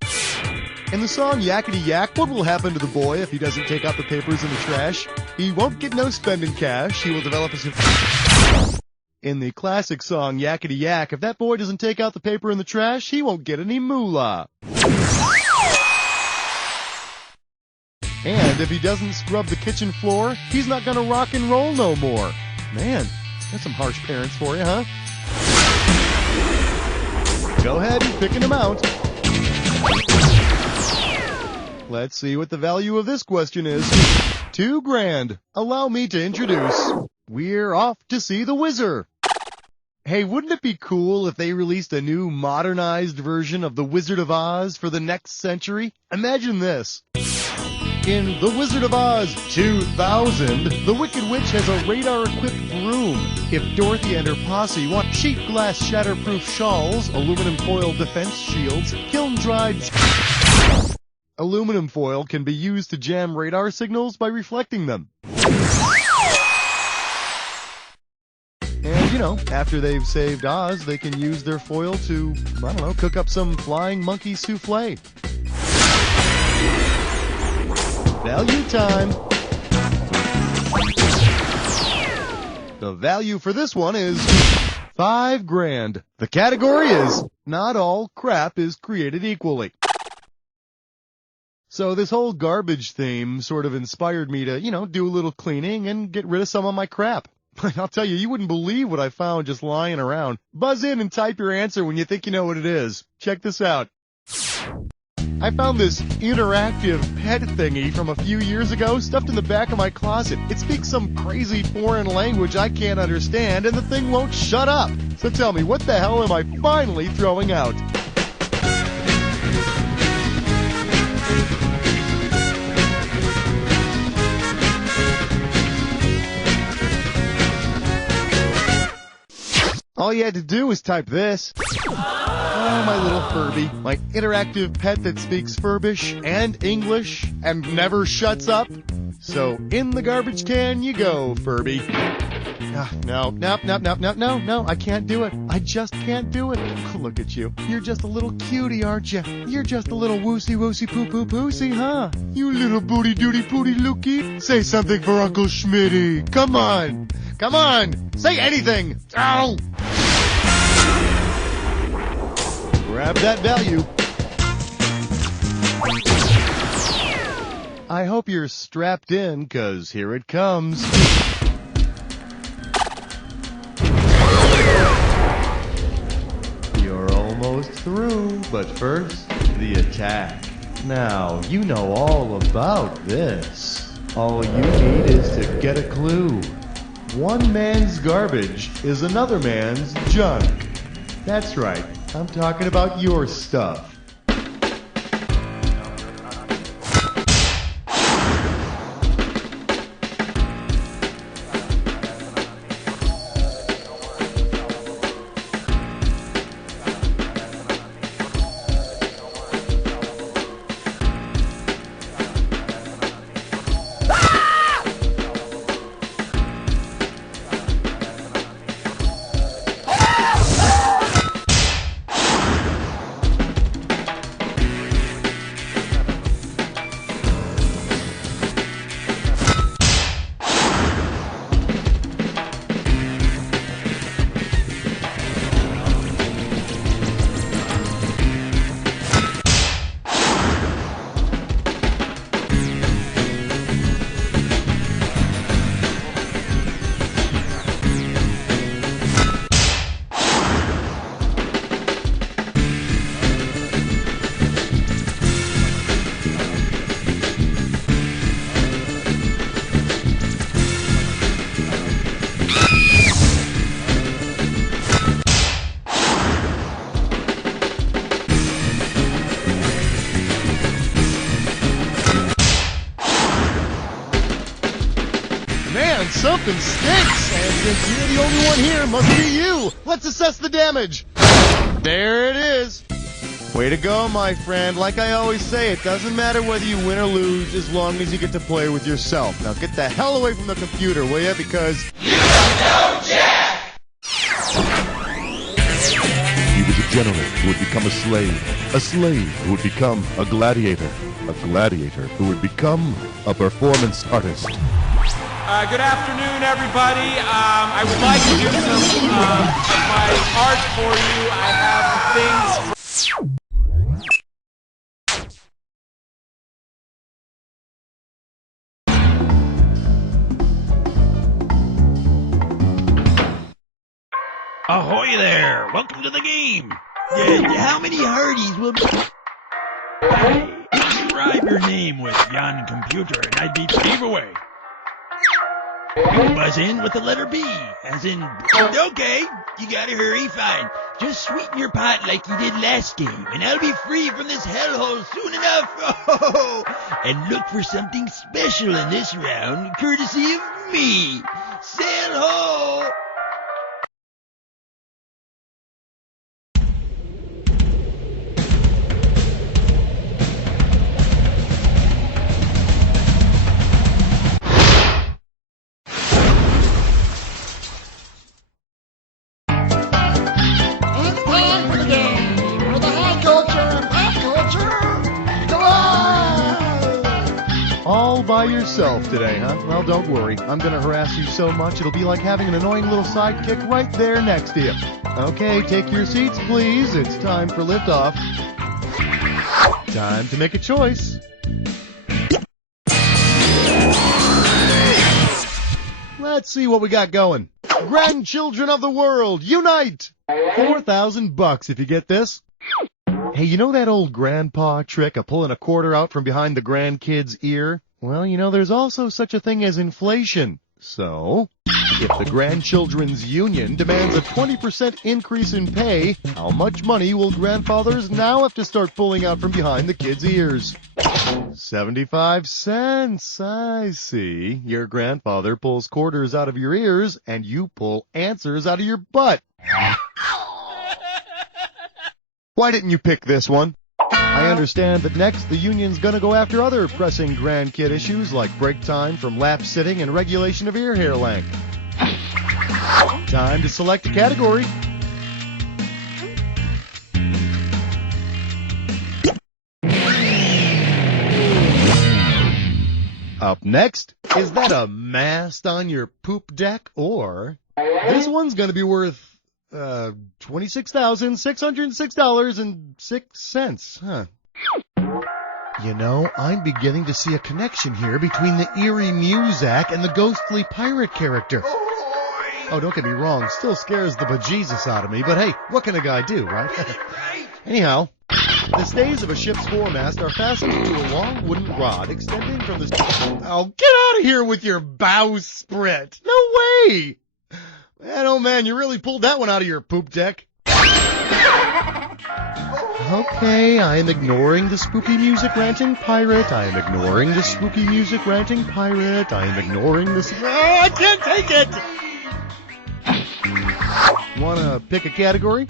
In the song Yakety Yak, what will happen to the boy if he doesn't take out the papers in the trash? He won't get no spending cash. He will develop his... In the classic song Yakety Yak, if that boy doesn't take out the paper in the trash, he won't get any moolah. And if he doesn't scrub the kitchen floor, he's not gonna rock and roll no more. Man, that's some harsh parents for you, huh? Go ahead and pick an amount. Let's see what the value of this question is. $2 grand. Allow me to introduce. We're off to see the Wizard. Hey, wouldn't it be cool if they released a new modernized version of The Wizard of Oz for the next century? Imagine this. In The Wizard of Oz 2000, the Wicked Witch has a radar-equipped broom. If Dorothy and her posse want sheet glass shatterproof shawls, aluminum foil defense shields, kiln-dried... Aluminum foil can be used to jam radar signals by reflecting them. And, you know, after they've saved Oz, they can use their foil to, I don't know, cook up some flying monkey souffle. Value time. The value for this one is $5 grand. The category is Not All Crap is Created Equally. So this whole garbage theme sort of inspired me to, you know, do a little cleaning and get rid of some of my crap. But I'll tell you, you wouldn't believe what I found just lying around. Buzz in and type your answer when you think you know what it is. Check this out. I found this interactive pet thingy from a few years ago stuffed in the back of my closet. It speaks some crazy foreign language I can't understand, and the thing won't shut up. So tell me, what the hell am I finally throwing out? All you had to do was type this. Oh, my little Furby. My interactive pet that speaks Furbish and English and never shuts up. So in the garbage can you go, Furby. No, I can't do it. I just can't do it. Look at you. You're just a little cutie, aren't you? You're just a little woosy poo poo poosy, huh? You little booty dooty pooty looky. Say something for Uncle Schmitty. Come on. Come on. Say anything. Ow. Grab that value. I hope you're strapped in, 'cause here it comes. You're almost through, but first, the attack. Now, you know all about this. All you need is to get a clue. One man's garbage is another man's junk. That's right. I'm talking about your stuff. Man, something stinks! And since you're the only one here, must be you! Let's assess the damage! There it is! Way to go, my friend. Like I always say, it doesn't matter whether you win or lose as long as you get to play with yourself. Now get the hell away from the computer, will ya? Because... You don't know Jack! He was a gentleman who would become a slave who would become a gladiator who would become a performance artist. Good afternoon, everybody. I would like to do some of my art for you. I have things. Ahoy there! Welcome to the game! How many Hardys will... Describe your name with Yon Computer and I'd beat giveaway. You buzz in with the letter B, as in... Okay, you gotta hurry, fine. Just sweeten your pot like you did last game, and I'll be free from this hellhole soon enough. Oh, and look for something special in this round, courtesy of me. Sail ho! All by yourself today, huh? Well, don't worry. I'm gonna harass you so much it'll be like having an annoying little sidekick right there next to you. Okay, take your seats, please. It's time for liftoff. Time to make a choice. Let's see what we got going. Grandchildren of the world, unite! $4,000 if you get this. Hey, you know that old grandpa trick of pulling a quarter out from behind the grandkid's ear? Well, you know, there's also such a thing as inflation. So, if the Grandchildren's Union demands a 20% increase in pay, how much money will grandfathers now have to start pulling out from behind the kids' ears? 75 cents, I see. Your grandfather pulls quarters out of your ears, and you pull answers out of your butt. Why didn't you pick this one? I understand that next the union's gonna go after other pressing grandkid issues like break time from lap sitting and regulation of ear hair length. Time to select a category. Up next, is that a mast on your poop deck, or this one's gonna be worth $26,606.06, huh? You know, I'm beginning to see a connection here between the eerie Muzak and the ghostly pirate character. Oh, don't get me wrong, still scares the bejesus out of me, but hey, what can a guy do, right? Anyhow, the stays of a ship's foremast are fastened to a long wooden rod extending from the... Oh, get out of here with your bowsprit! No way! Man, oh man, you really pulled that one out of your poop deck. Okay, I am ignoring the spooky music ranting pirate. I am ignoring the spooky music ranting pirate. I am ignoring this... Oh, I can't take it! Wanna pick a category?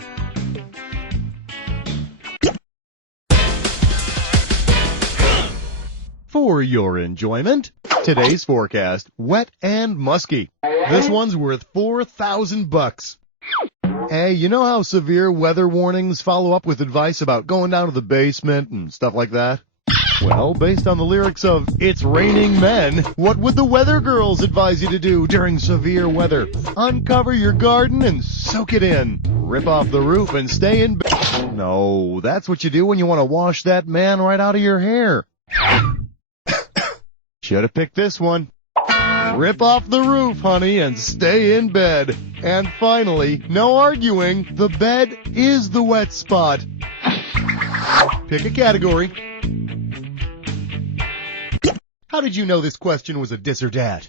For your enjoyment, today's forecast, wet and musky. This one's worth $4,000. Hey, you know how severe weather warnings follow up with advice about going down to the basement and stuff like that? Well, based on the lyrics of It's Raining Men, what would the weather girls advise you to do during severe weather? Uncover your garden and soak it in. Rip off the roof and stay in bed. No, that's what you do when you want to wash that man right out of your hair. Should have picked this one. Rip off the roof, honey, and stay in bed. And finally, no arguing, the bed is the wet spot. Pick a category. How did you know this question was a dis or dat?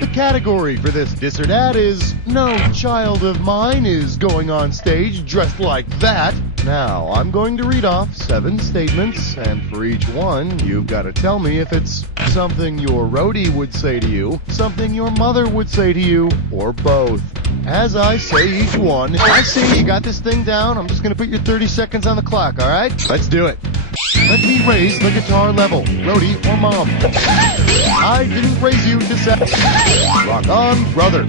The category for this dis or dat is No child of mine is going on stage dressed like that. Now, I'm going to read off 7 statements, and for each one, you've got to tell me if it's something your roadie would say to you, something your mother would say to you, or both. As I say each one, I see you got this thing down. I'm just going to put your 30 seconds on the clock, all right? Let's do it. Let me raise the guitar level, roadie or mom. I didn't raise you to set. Rock on, brother.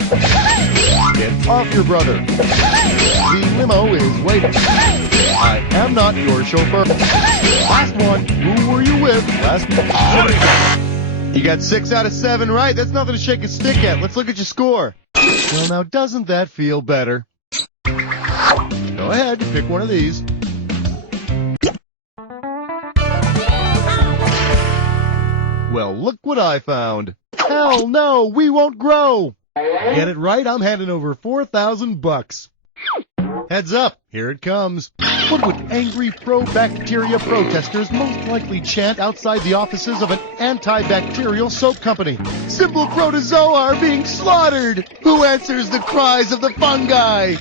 Get off your brother. The limo is waiting. I am not your chauffeur. Last one. Who were you with last night? You got 6 out of 7 right. That's nothing to shake a stick at. Let's look at your score. Well, now, doesn't that feel better? Go ahead, pick one of these. Well, look what I found. Hell no, we won't grow. Get it right, I'm handing over $4,000. Heads up, here it comes. What would angry pro-bacteria protesters most likely chant outside the offices of an antibacterial soap company? Simple protozoa are being slaughtered! Who answers the cries of the fungi?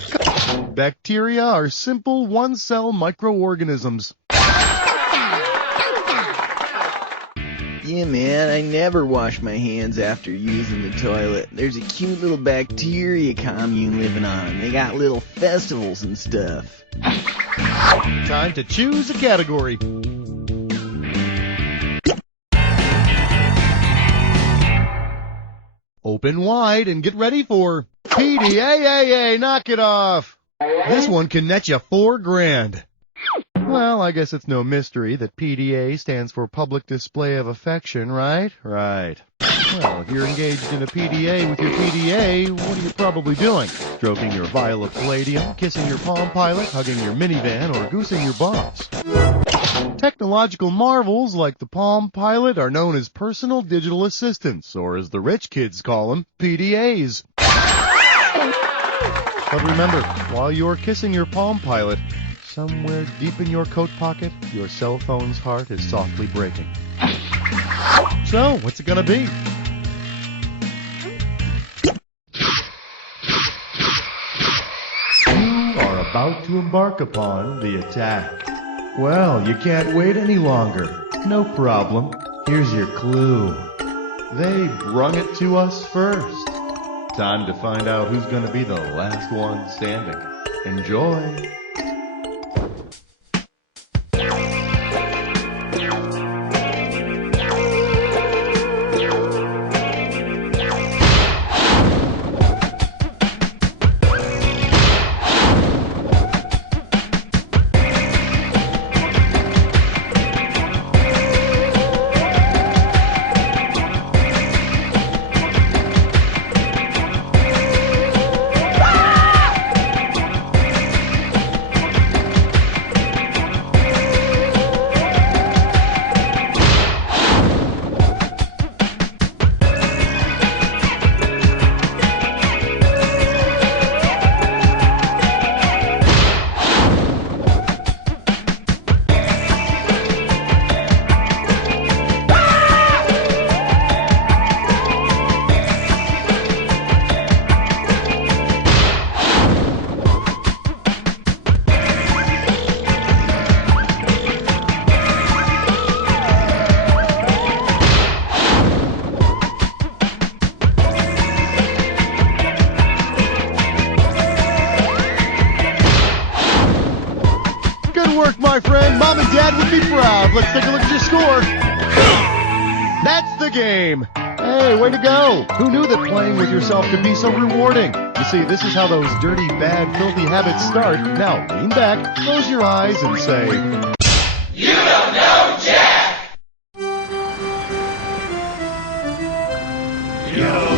Bacteria are simple one-cell microorganisms. Yeah, man, I never wash my hands after using the toilet. There's a cute little bacteria commune living on them. They got little festivals and stuff. Time to choose a category. Open wide and get ready for PDAAA, knock it off. This one can net you $4,000. Well, I guess it's no mystery that PDA stands for Public Display of Affection, right? Right. Well, if you're engaged in a PDA with your PDA, what are you probably doing? Stroking your vial of palladium, kissing your Palm Pilot, hugging your minivan, or goosing your boss. Technological marvels like the Palm Pilot are known as personal digital assistants, or as the rich kids call them, PDAs. But remember, while you're kissing your Palm Pilot, somewhere deep in your coat pocket, your cell phone's heart is softly breaking. So, what's it gonna be? You are about to embark upon the attack. Well, you can't wait any longer. No problem. Here's your clue. They brung it to us first. Time to find out who's gonna be the last one standing. Enjoy. My friend, Mom and Dad would be proud. Let's take a look at your score. That's the game. Hey, way to go. Who knew that playing with yourself could be so rewarding? You see, this is how those dirty, bad, filthy habits start. Now, lean back, close your eyes, and say, You don't know Jack! Yo!